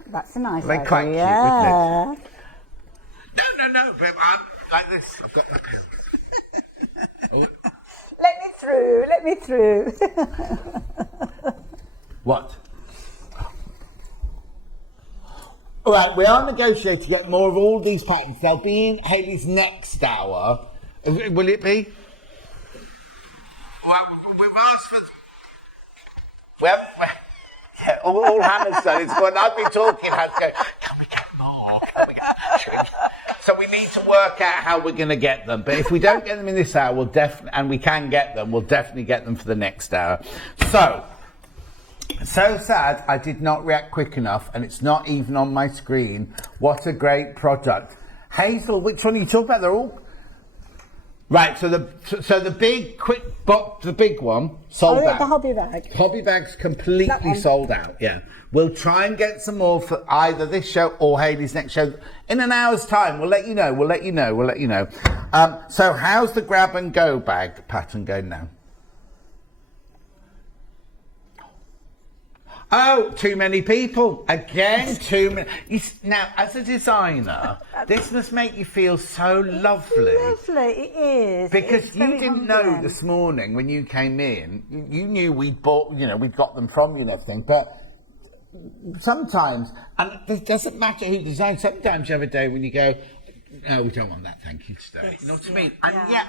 That's a nice idea. Quite cute, wouldn't it? No, but I'm like this. I've got my pills. get me through. What? All right, we are negotiating to get more of all these patterns. They'll be in Hayley's next hour. Will it be? Well, we've asked for... Yeah, all Hannah's done is when I've been talking, Hannah's going, can we get more? So we need to work out how we're going to get them. But if we don't get them in this hour, we'll definitely, and we can get them, we'll definitely get them for the next hour. So sad I did not react quick enough, and it's not even on my screen. What a great product. Hazel, which one are you talking about? They're all... Right, so the big the big one sold out. The hobby bag. Hobby bag's completely sold out. Yeah, we'll try and get some more for either this show or Hayley's next show in an hour's time. We'll let you know. So how's the grab and go bag pattern going now? Oh, too many people. Again, too many. Now, as a designer, this must make you feel so lovely. Lovely, it is. Because you didn't know this morning when you came in, you knew we'd bought, we'd got them from you and everything, but sometimes, and it doesn't matter who designs, sometimes you have a day when you go, no, we don't want that, thank you today. Yes, you know what I mean? Yeah. And yet,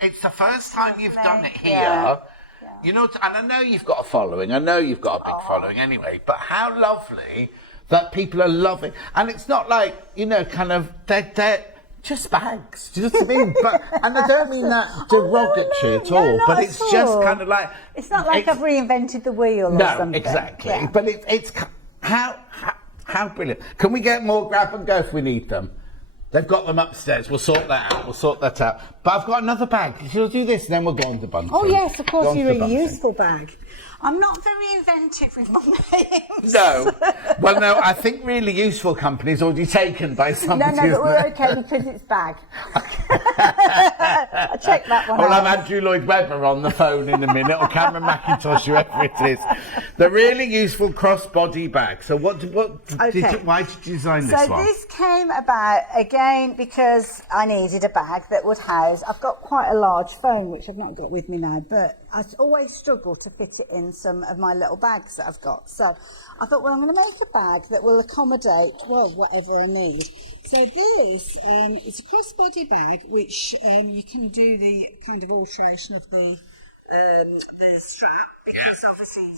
it's the first time you've done it here. Yeah. You know, and I know you've got a following. I know you've got a big following anyway. But how lovely that people are loving, and it's not like they're just bags. Do you know what I mean? And I don't mean that derogatory at all. But it's just kind of like it's not like I've reinvented the wheel or something. No, exactly. Yeah. But it's how brilliant. Can we get more grab and go if we need them? They've got them upstairs. We'll sort that out. But I've got another bag. She'll do this, and then we'll go on to bunting. Oh yes, of course, you're a useful bag. I'm not very inventive with my names. No. Well, no, I think really useful company's already taken by somebody. No, but we're okay because it's bag. I checked that one out. I'll have Andrew Lloyd Webber on the phone in a minute, or Cameron McIntosh, whoever it is. The really useful crossbody bag. So why did you design this one? So this came about, again, because I needed a bag that would house... I've got quite a large phone, which I've not got with me now, but I always struggle to fit it in some of my little bags that I've got. So I thought, well, I'm going to make a bag that will accommodate, whatever I need. So this is a crossbody bag, which you can do the kind of alteration of the strap, because obviously,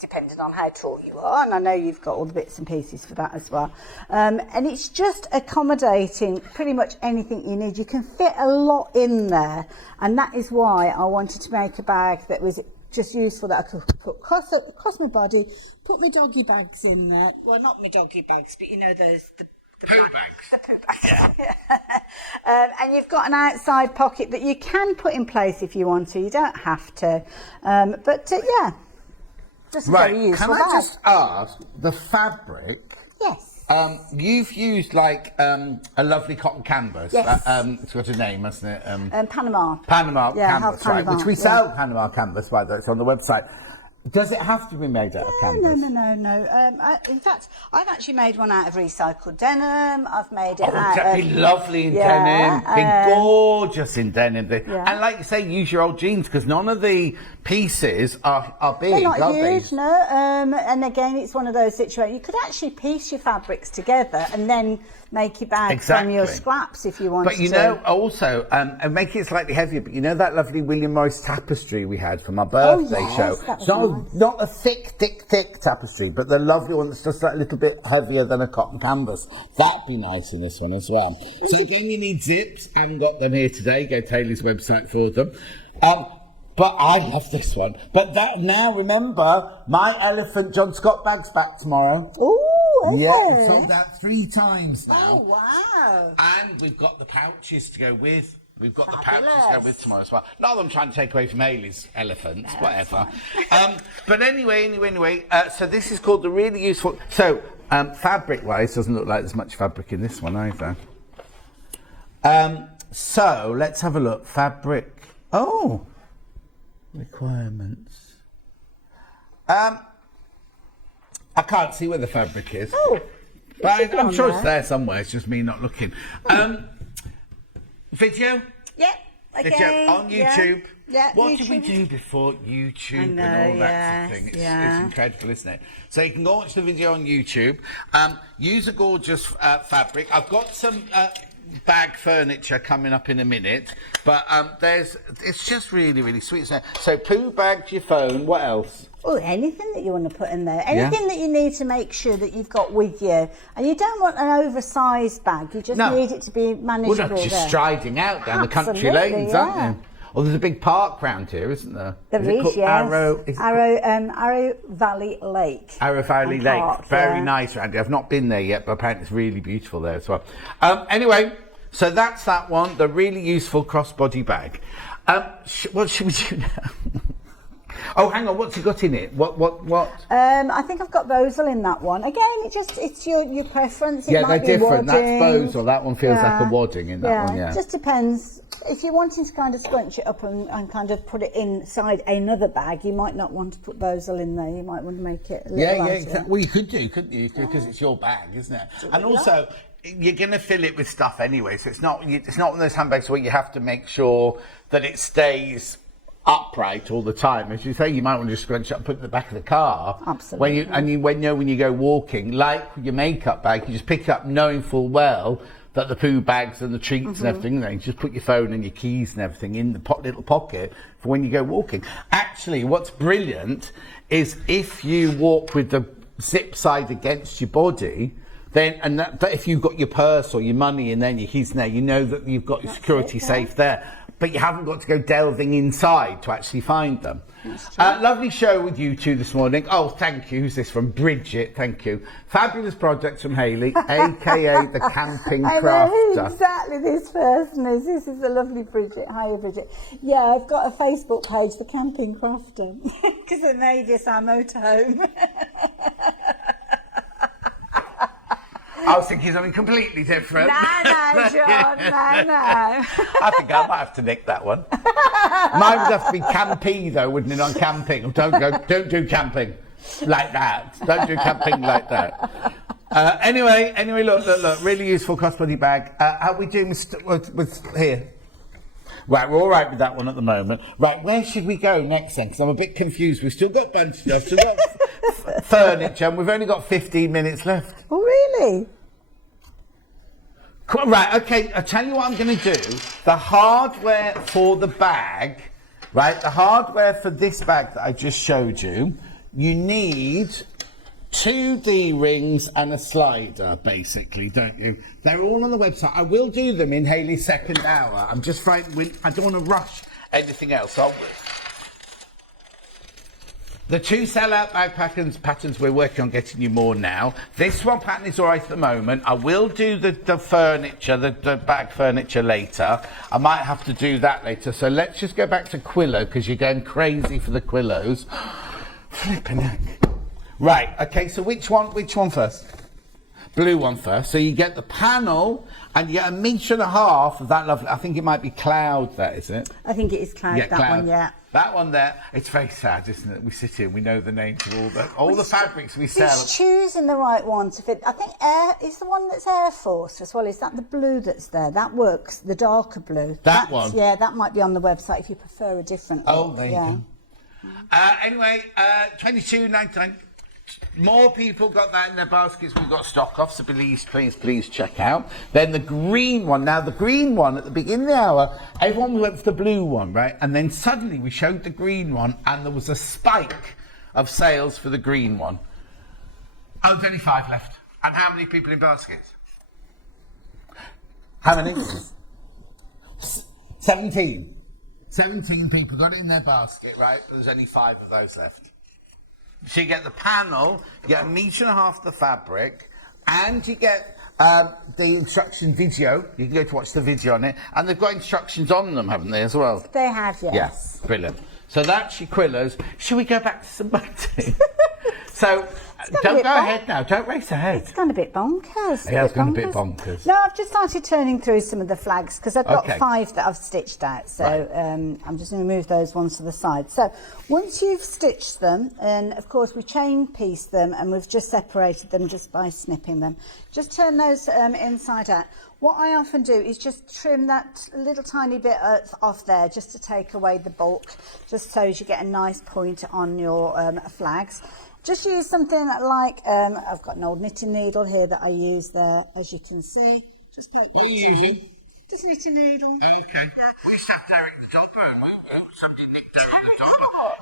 depending on how tall you are, and I know you've got all the bits and pieces for that as well. And it's just accommodating pretty much anything you need. You can fit a lot in there, and that is why I wanted to make a bag that was just useful, that I could put across my body, put my doggy bags in there. Well, not my doggy bags, but the poo bags. And you've got an outside pocket that you can put in place if you want to. You don't have to. Yeah, just a very useful bag. Can I just ask, the fabric? Yes. You've used a lovely cotton canvas. Yes. It's got a name, hasn't it? Panama. Panama canvas, Panama, right? Which we sell Panama canvas, by the way. It's on the website. Does it have to be made out of canvas? No. In fact, I've actually made one out of recycled denim. I've made it out that'd be lovely in denim. Be gorgeous in denim. Yeah. And like you say, use your old jeans, because none of the pieces are big, They're not are huge, they? no. And again, it's one of those situations. You could actually piece your fabrics together and then make your bag from your scraps if you wanted to. But you know, also, and make it slightly heavier, but you know that lovely William Morris tapestry we had from our birthday show? That was Not a thick tapestry, but the lovely one that's just a little bit heavier than a cotton canvas. That'd be nice in this one as well. So again, you need zips. I haven't got them here today. Go to Hayley's website for them. But I love this one. But now, remember, my elephant John Scott bag's back tomorrow. Ooh, okay. Yeah, it's sold out 3 times now. Oh, wow. And we've got the pouches to go with. We've got the pouches to go with tomorrow as well. Not that I'm trying to take away from Hayley's elephants, whatever. But anyway, so this is called the really useful... So, fabric-wise, doesn't look like there's much fabric in this one either. So, let's have a look. Fabric... Oh! Requirements. I can't see where the fabric is. Oh! But I'm sure it's there somewhere. It's just me not looking. Video? Yep. Video on YouTube. Yeah, What did we YouTube. do before YouTube I know, and all that yes, sort of thing? It's yeah. incredible, isn't it? So you can go watch the video on YouTube. Use a gorgeous fabric. I've got some bag furniture coming up in a minute, but it's just really, really sweet. So poo bags, your phone, what else? Oh, anything that you want to put in there. Anything that you need to make sure that you've got with you. And you don't want an oversized bag. You just need it to be manageable. Well, not just there. striding out down the country Absolutely, lanes, yeah. aren't you? Well, there's a big park round here, isn't there? There it is, called yes. Arrow Valley Lake. Arrow Valley Lake. Park, Very yeah. nice round here. I've not been there yet, but apparently it's really beautiful there as well. Anyway, so that's that one, the really useful crossbody bag. What should we do now? Oh, hang on, what's it got in it? What? I think I've got Bosal in that one. Again, it's your preference. It Yeah, might they're be different. wadding. That's Bosal. That one feels like a wadding in that one, yeah. It just depends. If you're wanting to kind of scrunch it up and kind of put it inside another bag, you might not want to put Bosal in there. You might want to make it a little lighter. Exactly. Well, you could do, couldn't you? Because it's your bag, isn't it? And also, you're going to fill it with stuff anyway, so it's not one of those handbags where you have to make sure that it stays upright all the time. As you say, you might want to just scrunch it up and put it in the back of the car. Absolutely. When you go walking, like your makeup bag, you just pick it up knowing full well that the poo bags and the treats and everything, you just put your phone and your keys and everything in the little pocket for when you go walking. Actually, what's brilliant is if you walk with the zip side against your body, then but if you've got your purse or your money and then your keys in there, you know that you've got your security safe there. But you haven't got to go delving inside to actually find them. Lovely show with you two this morning. Oh, thank you. Who's this from? Bridget, thank you. Fabulous projects from Hayley, a.k.a. the Camping Crafter. I know who exactly this person is. This is the lovely Bridget. Hiya, Bridget. Yeah, I've got a Facebook page, the Camping Crafter, because I made this our motorhome. I was thinking something completely different. No, John, no. I think I might have to nick that one. Mine would have to be campy though, wouldn't it? On camping. Don't do camping like that. Don't do camping like that. Anyway, look. Really useful crossbody bag. How are we doing with here? Right, we're all right with that one at the moment. Right, where should we go next then? Because I'm a bit confused. We've still got bunch of stuff, still got furniture, and we've only got 15 minutes left. Oh, really? Right, okay, I'll tell you what I'm going to do. The hardware for the bag, right, the hardware for this bag that I just showed you, you need 2 D-rings and a slider, basically, don't you? They're all on the website. I will do them in Hayley's second hour. I'm just frightened. I don't want to rush anything else. The 2 sell-out bag patterns, we're working on getting you more now. This one pattern is all right at the moment. I will do the furniture, the bag furniture later. I might have to do that later. So let's just go back to Quillo, because you're going crazy for the Quillos. Flipping heck. Right, okay, so which one first? Blue one first. So you get the panel, and you get 1.5 meters of that lovely, I think it might be cloud, that is it? I think it is cloud, that cloud. one, yeah. That one there, it's very sad, isn't it? We sit here, we know the names of all the fabrics we sell. It's choosing the right one to fit. I think Air is the one that's Air Force as well. Is that the blue that's there? That works, the darker blue. That one? Yeah, that might be on the website if you prefer a different look. Oh, there you go. Anyway, $22.99. More people got that in their baskets. We've got stock off, so please check out. Then the green one. Now, the green one, at the beginning of the hour, everyone went for the blue one, right? And then suddenly we showed the green one, and there was a spike of sales for the green one. Oh, there's only 5 left. And how many people in baskets? How many? 17. 17 people got it in their basket, right? There's only 5 of those left. So you get the panel, you get 1.5 meters of the fabric, and you get the instruction video. You can go to watch the video on it, and they've got instructions on them, haven't they, as well? They have, yes. Yeah, brilliant. So that's your Quillos. Should we go back to some bunting? So don't go ahead now. Don't race ahead. It's gone a bit bonkers. Yeah, it's gone a bit bonkers. No, I've just started turning through some of the flags because I've got 5 that I've stitched out. So I'm just going to move those ones to the side. So once you've stitched them, and of course we chain piece them, and we've just separated them just by snipping them. Just turn those inside out. What I often do is just trim that little tiny bit off there just to take away the bulk, just so as you get a nice point on your flags. Just use something like, I've got an old knitting needle here that I use there, as you can see. Just poke what are you using? Just knitting needle. Okay. We sat Derek the dog. Somebody nicked Derek the dog.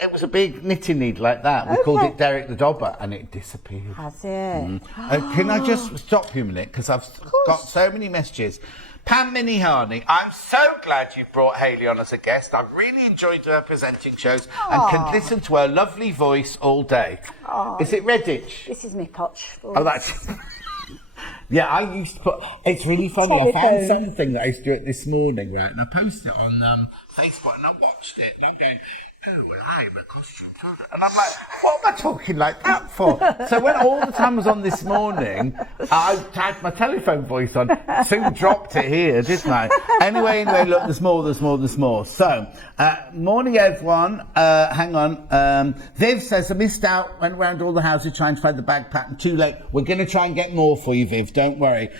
It was a big knitting needle like that. We called it Derek the Dobber, and it disappeared. Has it? Can I just stop you a minute? Because I've got so many messages. Pam Minnie Harney, I'm so glad you've brought Hayley on as a guest. I've really enjoyed her presenting shows and can listen to her lovely voice all day. Is it Redditch? This is me potch. Oh, that's... Yeah, I used to put... It's really funny. I found something that I used to do it this morning, right? And I posted it on Facebook and I watched it and I'm going... Oh, well, I'm a costume designer. And I'm like, what am I talking like that for? So when all the time was on this morning, I had my telephone voice on. Soon dropped it here, didn't I? Anyway, look, there's more. So, morning, everyone. Hang on. Viv says, I missed out, went around all the houses trying to find the bag pattern. Too late. We're going to try and get more for you, Viv. Don't worry.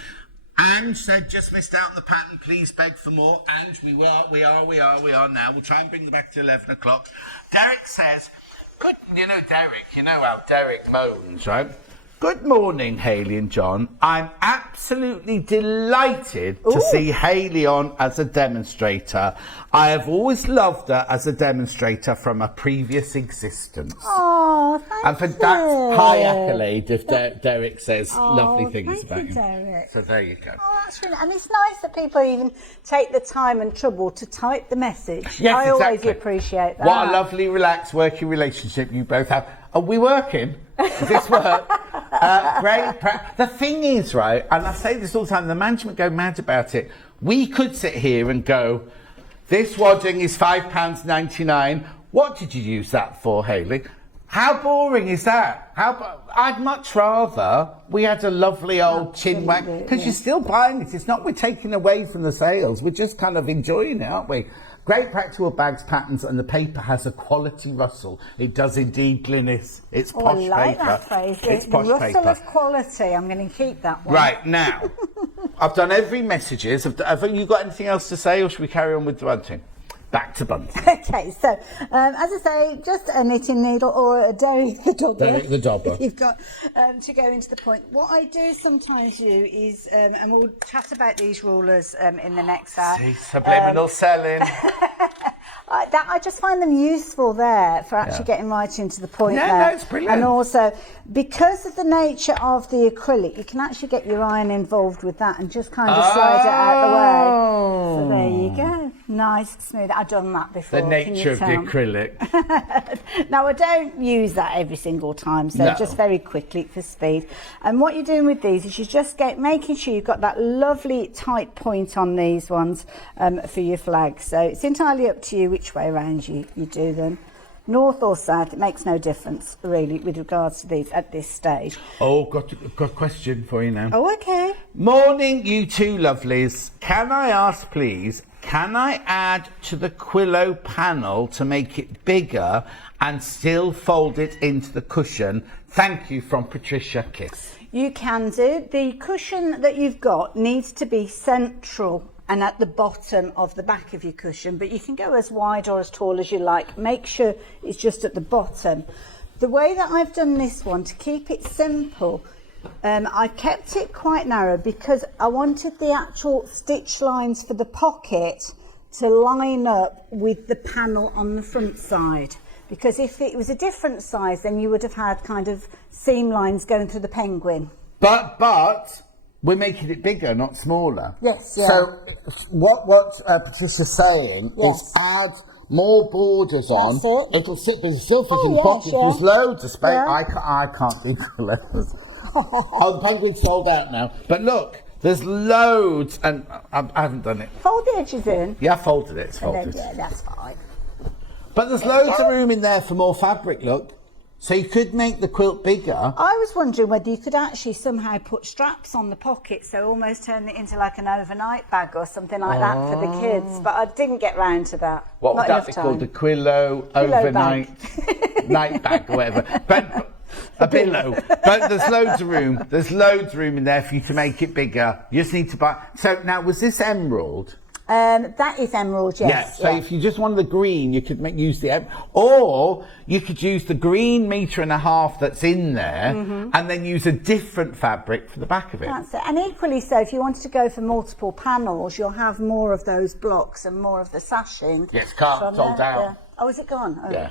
Ange said, just missed out on the pattern, please beg for more. Ange, we are now. We'll try and bring them back to 11 o'clock. Derek says, good, you know how Derek moans, right? Good morning, Hayley and John. I'm absolutely delighted to see Hayley on as a demonstrator. I have always loved her as a demonstrator from a previous existence. Oh, thank you. And for that high accolade, if Derek says lovely things about you. Derek. So there you go. Oh, that's really, and it's nice that people even take the time and trouble to type the message. Yes, I always appreciate that. What a lovely, relaxed working relationship you both have. Are we working? Does this work? Great. The thing is, right, and I say this all the time, the management go mad about it. We could sit here and go, this wadding is £5.99. What did you use that for, Hayley? How boring is that? I'd much rather we had a lovely old chin wag, because you're still buying it. It's not we're taking away from the sales. We're just kind of enjoying it, aren't we? Great practical bags, patterns, and the paper has a quality rustle. It does indeed, Glynis. It's posh paper. I like that phrase. It's posh the rustle paper. of quality. I'm going to keep that one. Right, now, I've done every messages. Have you got anything else to say, or should we carry on with the bunting? Back to bunting. Okay, so as I say, just a knitting needle or a Derek the Dobber. Derek the Dobber. You've got to go into the point. What I do sometimes do is, and we'll chat about these rulers in the next hour. See, subliminal selling. I just find them useful there for actually getting right into the point there. No, it's brilliant. And also, because of the nature of the acrylic, you can actually get your iron involved with that and just kind of slide it out the way. So there you go. Nice, smooth. I've done that before. The nature of the acrylic. Now, I don't use that every single time, so just very quickly for speed. And what you're doing with these is you just making sure you've got that lovely tight point on these ones for your flags. So it's entirely up to you which way around you do them. North or south, it makes no difference, really, with regards to these at this stage. Oh, got a question for you now. Oh, okay. Morning, you two lovelies. Can I ask, please, can I add to the Quillo panel to make it bigger and still fold it into the cushion? Thank you, from Patricia Kiss. You can do. The cushion that you've got needs to be central and at the bottom of the back of your cushion, but you can go as wide or as tall as you like. Make sure it's just at the bottom. The way that I've done this one, to keep it simple, I kept it quite narrow because I wanted the actual stitch lines for the pocket to line up with the panel on the front side. Because if it was a different size, then you would have had kind of seam lines going through the penguin. But we're making it bigger, not smaller. Yes, yeah. So what Patricia's saying is add more borders on. It'll sit, but it's still fitting the pocket. There's loads of space. I can't do the letters. Oh, the penguin's sold out now. But look, there's loads, and I haven't done it. Fold the edges in. Yeah, I folded it. It's folded. Yeah, that's fine. But there's loads of room in there for more fabric, look. So you could make the quilt bigger. I was wondering whether you could actually somehow put straps on the pockets, so almost turn it into like an overnight bag or something like that for the kids. But I didn't get round to that. What would that be called? The Quillo overnight night bag or whatever. But a pillow. But there's loads of room. There's loads of room in there for you to make it bigger. You just need to buy. So now, was this emerald? That is emerald, yes. Yeah, so if you just wanted the green, you could use the or you could use the green 1.5 meters that's in there, and then use a different fabric for the back of it. That's it. And equally so, if you wanted to go for multiple panels, you'll have more of those blocks and more of the sashing. Yes, it's all down. Yeah. Oh, is it gone? Oh. Yeah.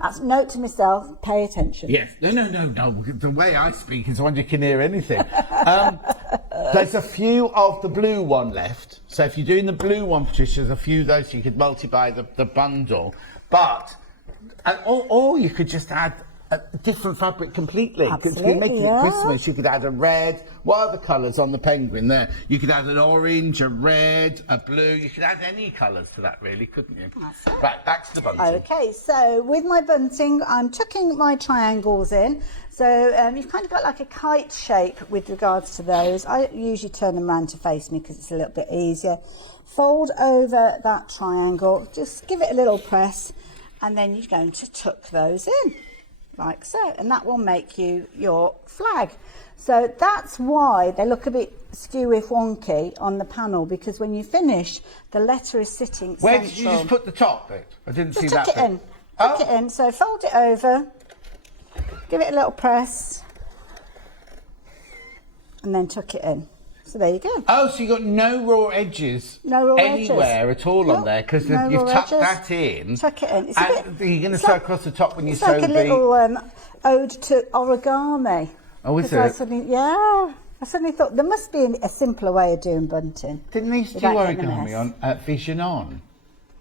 That's a note to myself, pay attention. Yes. No. The way I speak is when you can hear anything. There's a few of the blue one left. So if you're doing the blue one, Patricia, there's a few of those, so you could multiply the bundle. But, or you could just add a different fabric completely. Because if you're making it Christmas, you could add a red. What are the colours on the penguin there? You could add an orange, a red, a blue. You could add any colours to that, really, couldn't you? That's it. Right, back to the bunting. Okay, so with my bunting, I'm tucking my triangles in. So you've kind of got like a kite shape with regards to those. I usually turn them around to face me because it's a little bit easier. Fold over that triangle, just give it a little press, and then you're going to tuck those in. Like so, and that will make you your flag. So that's why they look a bit skewy wonky on the panel, because when you finish, the letter is sitting Where central. did you just put the top bit? I didn't see that tuck bit. it in. Tuck it in. So fold it over, give it a little press, and then tuck it in. So there you go. Oh, so you got no raw edges anywhere at all on there, because you've tucked that in. Tuck it in. It's you're going to sew across the top when you sew like a little ode to origami. Oh, is it? I suddenly thought there must be a simpler way of doing bunting. Didn't they used to do origami on Vision On?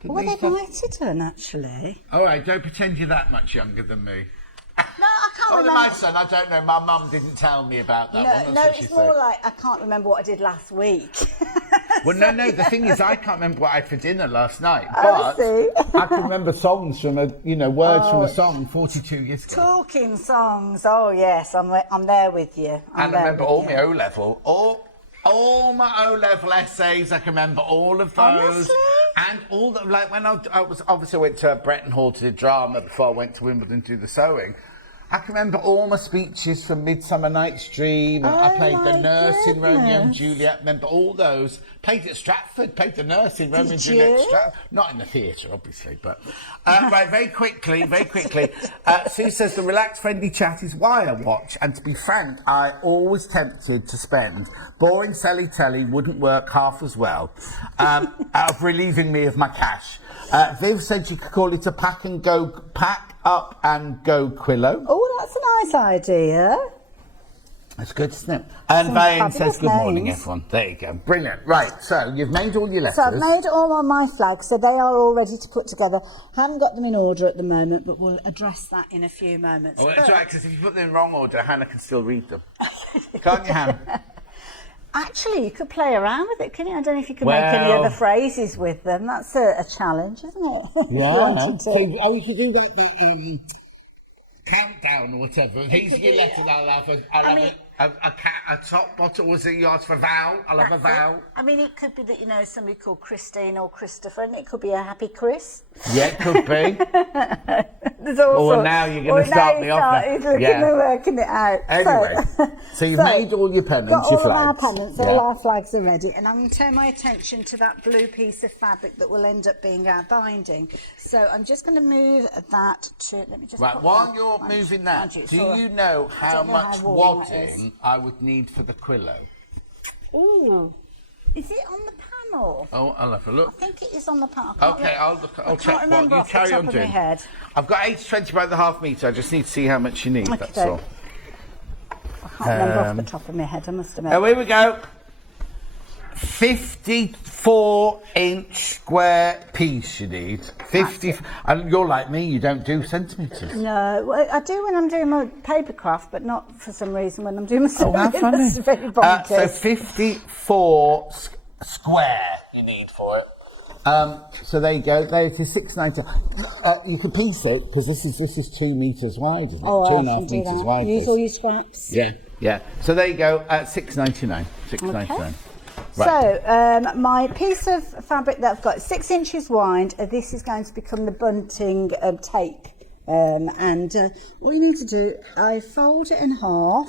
Well, they might have done, actually. All right, don't pretend you're that much younger than me. No, I can't remember. My son, I don't know. My mum didn't tell me about that one. That's it's more like I can't remember what I did last week. Well, no. The thing is, I can't remember what I had for dinner last night. But I can remember songs from words from a song 42 years ago. Talking songs. Oh yes, I'm there with you. I remember all my O level, all my O level essays. I can remember all of those. Honestly? And all the, like when I was obviously I went to Bretton Hall to do drama before I went to Wimbledon to do the sewing. I can remember all my speeches from Midsummer Night's Dream. I played the nurse in Romeo and Juliet. Remember all those. Played at Stratford. Played the nurse in Romeo and Juliet. Not in the theatre, obviously, but right. Very quickly. Sue says the relaxed, friendly chat is why I watch. And to be frank, I always tempted to spend. Boring Sally Telly wouldn't work half as well. Of relieving me of my cash. Viv said you could call it a pack up and go Quillo. Oh, that's a nice idea. That's good, isn't it? And Diane says good morning, everyone. There you go. Brilliant. Right, so you've made all your letters. So I've made all on my flags, so they are all ready to put together. Haven't got them in order at the moment, but we'll address that in a few moments. Oh, that's right, because if you put them in wrong order, Hannah can still read them. Can't you, Hannah? Actually, you could play around with it, couldn't you? I don't know if you can make any other phrases with them. That's a challenge, isn't it? Yeah. So, you could do that countdown or whatever. These are your letters. I'll have a top, bottom. Was it you asked for a vowel? I'll have a vowel. I mean, it could be that, somebody called Christine or Christopher, and it could be a happy Chris. Yeah, it could be. Now you're going to start me off. He's looking at working it out. Anyway, so you've made all your pennants, your flags. All our pennants, all our flags are ready. And I'm going to turn my attention to that blue piece of fabric that will end up being our binding. So I'm just going to move that to, let me just... Right, while you're moving that, do you know how much wadding I would need for the Quillo? Ooh, is it on the panel? Oh, I'll have a look. I think it is on the panel. Okay, I'll check. Remember you off carry the top on of doing. My head. I've got 820 by the half metre. I just need to see how much you need. Okay, that's all. I can't remember off the top of my head. I must admit. Oh, here we go. 54-inch square piece you need. 50. And you're like me, you don't do centimetres. No, well, I do when I'm doing my paper craft, but not for some reason when I'm doing my sewing. How funny. Very bonkers. So 54 square you need for it. So there you go. There it is, £6.90. You could piece it because this is 2 meters wide, isn't it? Oh, 2.5 meters wide. Use all your scraps. Yeah. So there you go. At £6.99. £6.99. Okay. Right. So my piece of fabric that I've got 6 inches wide. This is going to become the bunting tape. And all you need to do, I fold it in half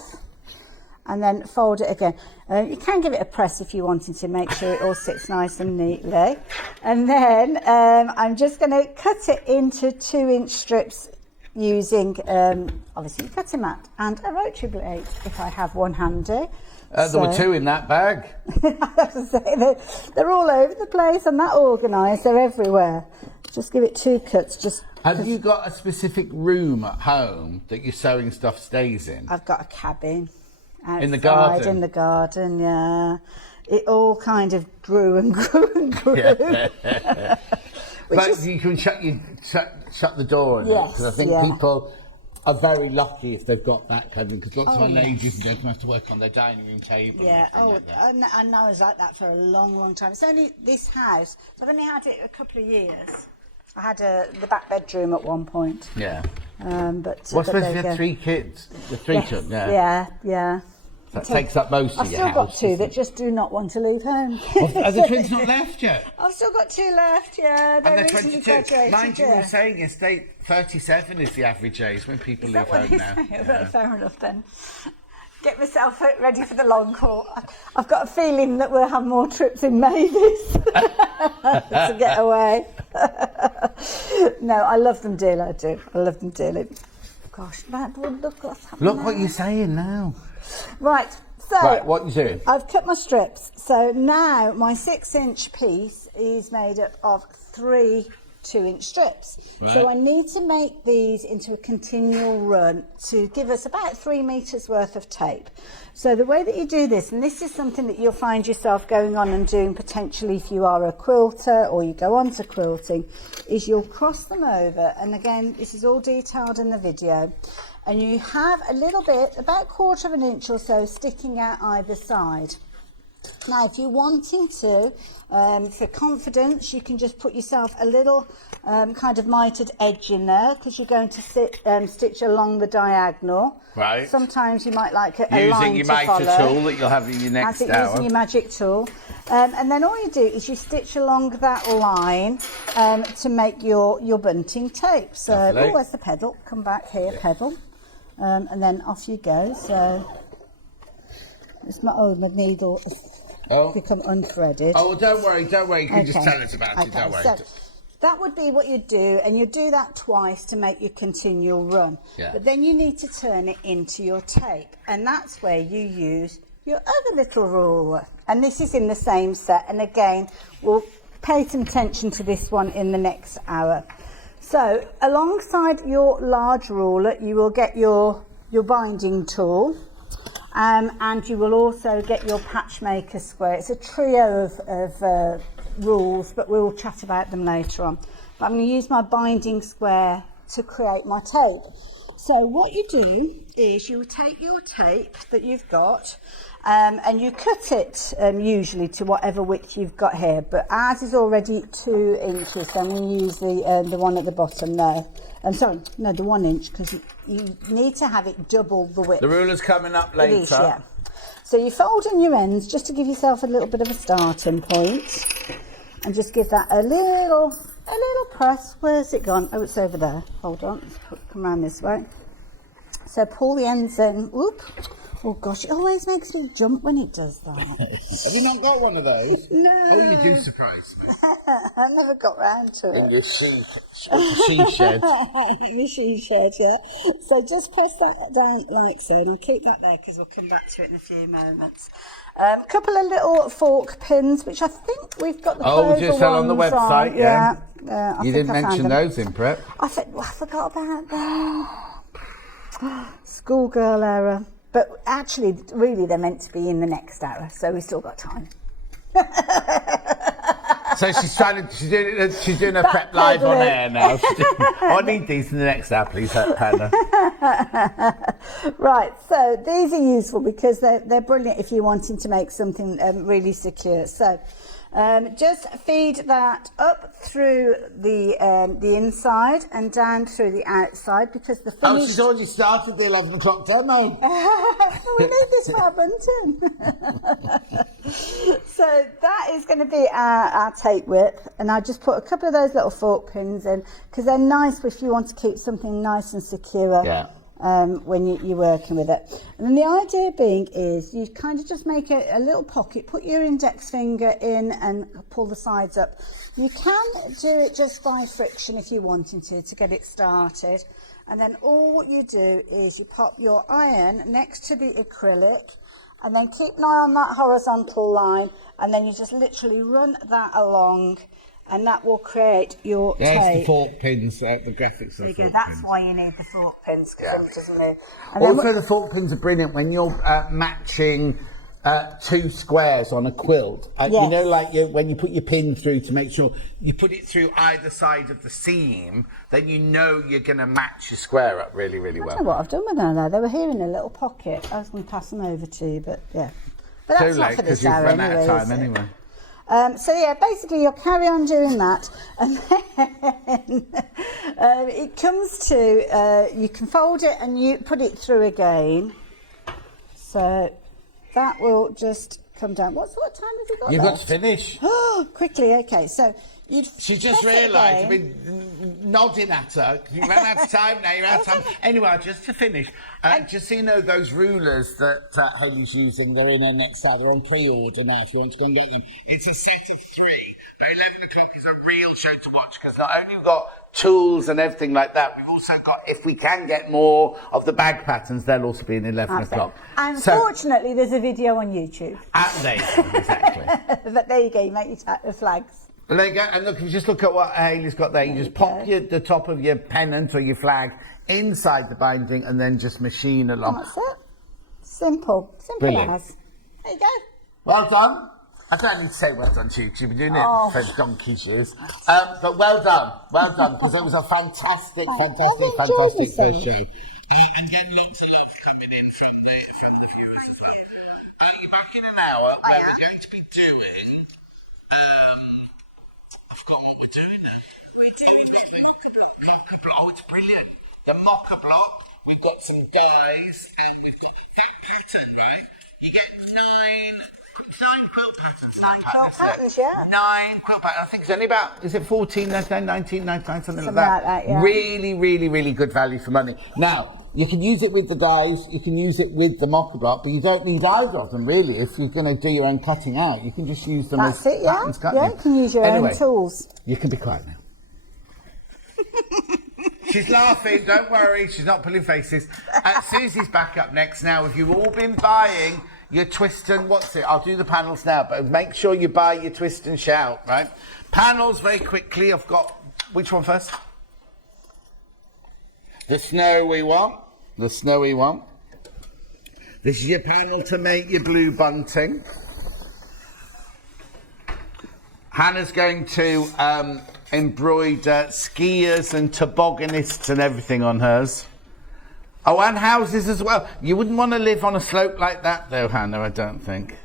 and then fold it again. You can give it a press if you wanted to make sure it all sits nice and neatly. And then I'm just going to cut it into 2-inch strips using obviously a cutting mat and a rotary blade if I have one handy. There were 2 in that bag. I have to say, they're all over the place and that organised, they're everywhere. Just give it 2 cuts. Have you got a specific room at home that your sewing stuff stays in? I've got a cabin. Outside, in the garden? In the garden, yeah. It all kind of grew and grew and grew. Yeah. But you can shut the door on it, because I think people are very lucky if they've got that kind of, because lots of our ladies don't have to work on their dining room table. Yeah, I know it's like that for a long, long time. It's only this house, I've only had it a couple of years. I had the back bedroom at one point. Yeah. But what's supposed to be 3 kids? The 3 children, Yeah. That takes up most of your house. I've still got 2 that just do not want to leave home. Are the twins not left yet? I've still got 2 left, yeah. And they're 22. Mind you, we were saying yesterday, 37 is the average age when people leave home now. Yeah. Fair enough then. Get myself ready for the long haul. I've got a feeling that we'll have more trips in Mavis to get away. No, I love them dearly, I do. I love them dearly. Gosh, look what's happening. Look what you're saying now. Right, so what are you doing? I've cut my strips. So now my 6-inch piece is made up of 3 2-inch strips. Right. So I need to make these into a continual run to give us about 3 meters worth of tape. So the way that you do this, and this is something that you'll find yourself going on and doing potentially if you are a quilter or you go on to quilting, is you'll cross them over, and again this is all detailed in the video, and you have a little bit, about 1/4 inch or so, sticking out either side. Now, if you're wanting to, for confidence, you can just put yourself a little kind of mitered edge in there, because you're going to stitch along the diagonal. Right. Sometimes you might like a line to follow. Using your mitre tool that you'll have in your next hour. Using your magic tool. And then all you do is you stitch along that line to make your bunting tape. So, oh, where's the pedal? Come back here, pedal. And then off you go. So, it's my needle has become unthreaded. Oh, don't worry. You can just tell us about it, don't worry. So that would be what you do, and you do that twice to make your continual run. Yeah. But then you need to turn it into your tape, and that's where you use your other little ruler. And this is in the same set, and again, we'll pay some attention to this one in the next hour. So alongside your large ruler, you will get your binding tool. And you will also get your patchmaker square. It's a trio of rules, but we'll chat about them later on. But I'm going to use my binding square to create my tape. So what you do is you take your tape that you've got and you cut it usually to whatever width you've got here. But ours is already 2 inches, so I'm going to use the one at the bottom there. I'm sorry, no, the 1 inch, because you need to have it double the width. The ruler's coming up later. It is, yeah. So you fold in your ends just to give yourself a little bit of a starting point, and just give that a little press. Where's it gone? Oh, it's over there. Hold on, come around this way. So pull the ends in. Whoop. Oh gosh, it always makes me jump when it does that. Have you not got one of those? No. Oh, you do surprise me. I never got round to it. In your she shed. The she shed, yeah. So just press that down like so, and I'll keep that there because we'll come back to it in a few moments. A couple of little fork pins, which I think we've got the clover just sell on the website, on. yeah. You didn't mention those in prep. I forgot about them. Schoolgirl error. But actually, really, they're meant to be in the next hour, so we've still got time. So she's doing a prep live on air now. I need these in the next hour, please, Hannah. Right, so these are useful because they're brilliant if you're wanting to make something really secure. So Just feed that up through the inside and down through the outside, because the finish... Oh, she's already started the 11 o'clock demo. We need this for our bunting. So that is going to be our tape width, and I just put a couple of those little fork pins in, because they're nice if you want to keep something nice and secure. Yeah. When you're working with it. And then the idea being is you kind of just make a little pocket, put your index finger in and pull the sides up. You can do it just by friction if you're wanting to get it started. And then all you do is you pop your iron next to the acrylic, and then keep an eye on that horizontal line, and then you just literally run that along, and that will create your tape. There's the fork pins, the graphics of the fork pins. That's why you need the fork pins, because then it doesn't move. And also, the fork pins are brilliant when you're matching two squares on a quilt. Yes. You know, like when you put your pin through to make sure you put it through either side of the seam, then you know you're going to match your square up really, really well. I don't know what I've done with them though. They were here in a little pocket. I was going to pass them over to you, but yeah. But that's not for this hour anyway. Too late, because you've run out of time anyway. So yeah, basically you'll carry on doing that, and then it comes to you can fold it and you put it through again. So that will just come down. What time have you got? You've got to finish. Oh, quickly. Okay, so she just realised. I've been nodding at her. You ran out of time now. You're out of time. Anyway, just to finish, just so you know, those rulers that Hayley's using, they're in her next hour. They're on pre-order now. If you want to go and get them, it's a set of 3. 11 o'clock is a real show to watch, because not only we've got tools and everything like that, we've also got, if we can get more of the bag patterns, they'll also be in 11 o'clock. Unfortunately, there's a video on YouTube. There you go, exactly. But there you go, you make your flags. There you go, and look, if you just look at what Hayley's got there, you just pop the top of your pennant or your flag inside the binding and then just machine along. That's it. Simple. Brilliant. As. There you go. Well done. I don't need to say well done to you, because you've been doing it for donkey's years. But well done, because it was a fantastic first show. And then lots of love coming in from the viewers as well. You're back in an hour, where we're going to be doing... I've forgotten what we're doing now. We're doing the block. It's brilliant. The mocha block. We've got some dies, and we've got that pattern, right? You get 9 quilt patterns. 9 quilt patterns, yeah. 9 quilt patterns. I think it's only about, is it 14.99, 19.99, something like that. Yeah. Really, really, really good value for money. Now, you can use it with the dies, you can use it with the mocha block, but you don't need either of them, really. If you're going to do your own cutting out, you can just use them as patterns cutting. Yeah, you can use your own tools. You can be quiet now. She's laughing, don't worry, she's not pulling faces. Susie's back up next now. If you've all been buying your twist and what's it? I'll do the panels now, but make sure you buy your twist and shout, right? Panels, very quickly. I've got, which one first? The snowy one. The snowy one. This is your panel to make your blue bunting. Hannah's going to embroider skiers and tobogganists and everything on hers. Oh, and houses as well. You wouldn't want to live on a slope like that, though, Hannah, I don't think.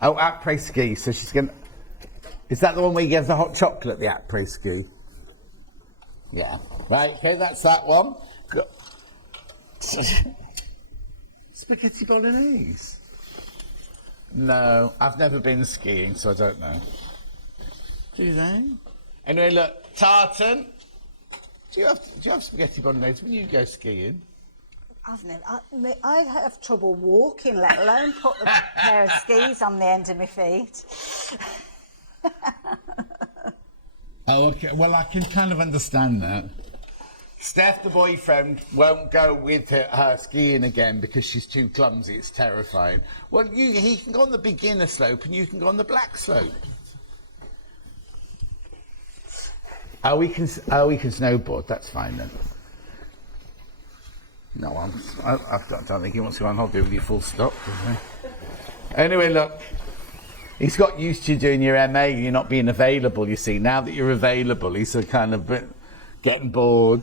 Oh, après ski. So she's going to... Is that the one where you give the hot chocolate, the après ski? Yeah. Right, okay, that's that one. Spaghetti bolognese? No, I've never been skiing, so I don't know. Do they? Anyway, look, tartan. Do you have spaghetti bolognese when you go skiing? I have trouble walking, let alone put a pair of skis on the end of my feet. Oh, okay. Well, I can kind of understand that. Steph, the boyfriend, won't go with her skiing again because she's too clumsy. It's terrifying. Well, he can go on the beginner slope and you can go on the black slope. Oh, we can snowboard. That's fine then. No, I don't think he wants to go on holiday with you full stop, does he? Anyway, look. He's got used to doing your MA, you're not being available, you see. Now that you're available, he's kind of getting bored.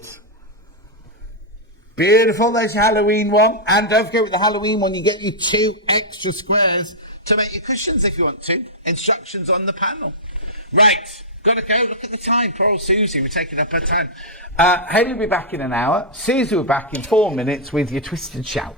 Beautiful, there's your Halloween one. And don't forget with the Halloween one, you get your 2 extra squares to make your cushions if you want to. Instructions on the panel. Right, gotta go. Look at the time. Poor old Susie, we're taking up her time. Hayley will be back in an hour. Susie will be back in 4 minutes with your twisted shout.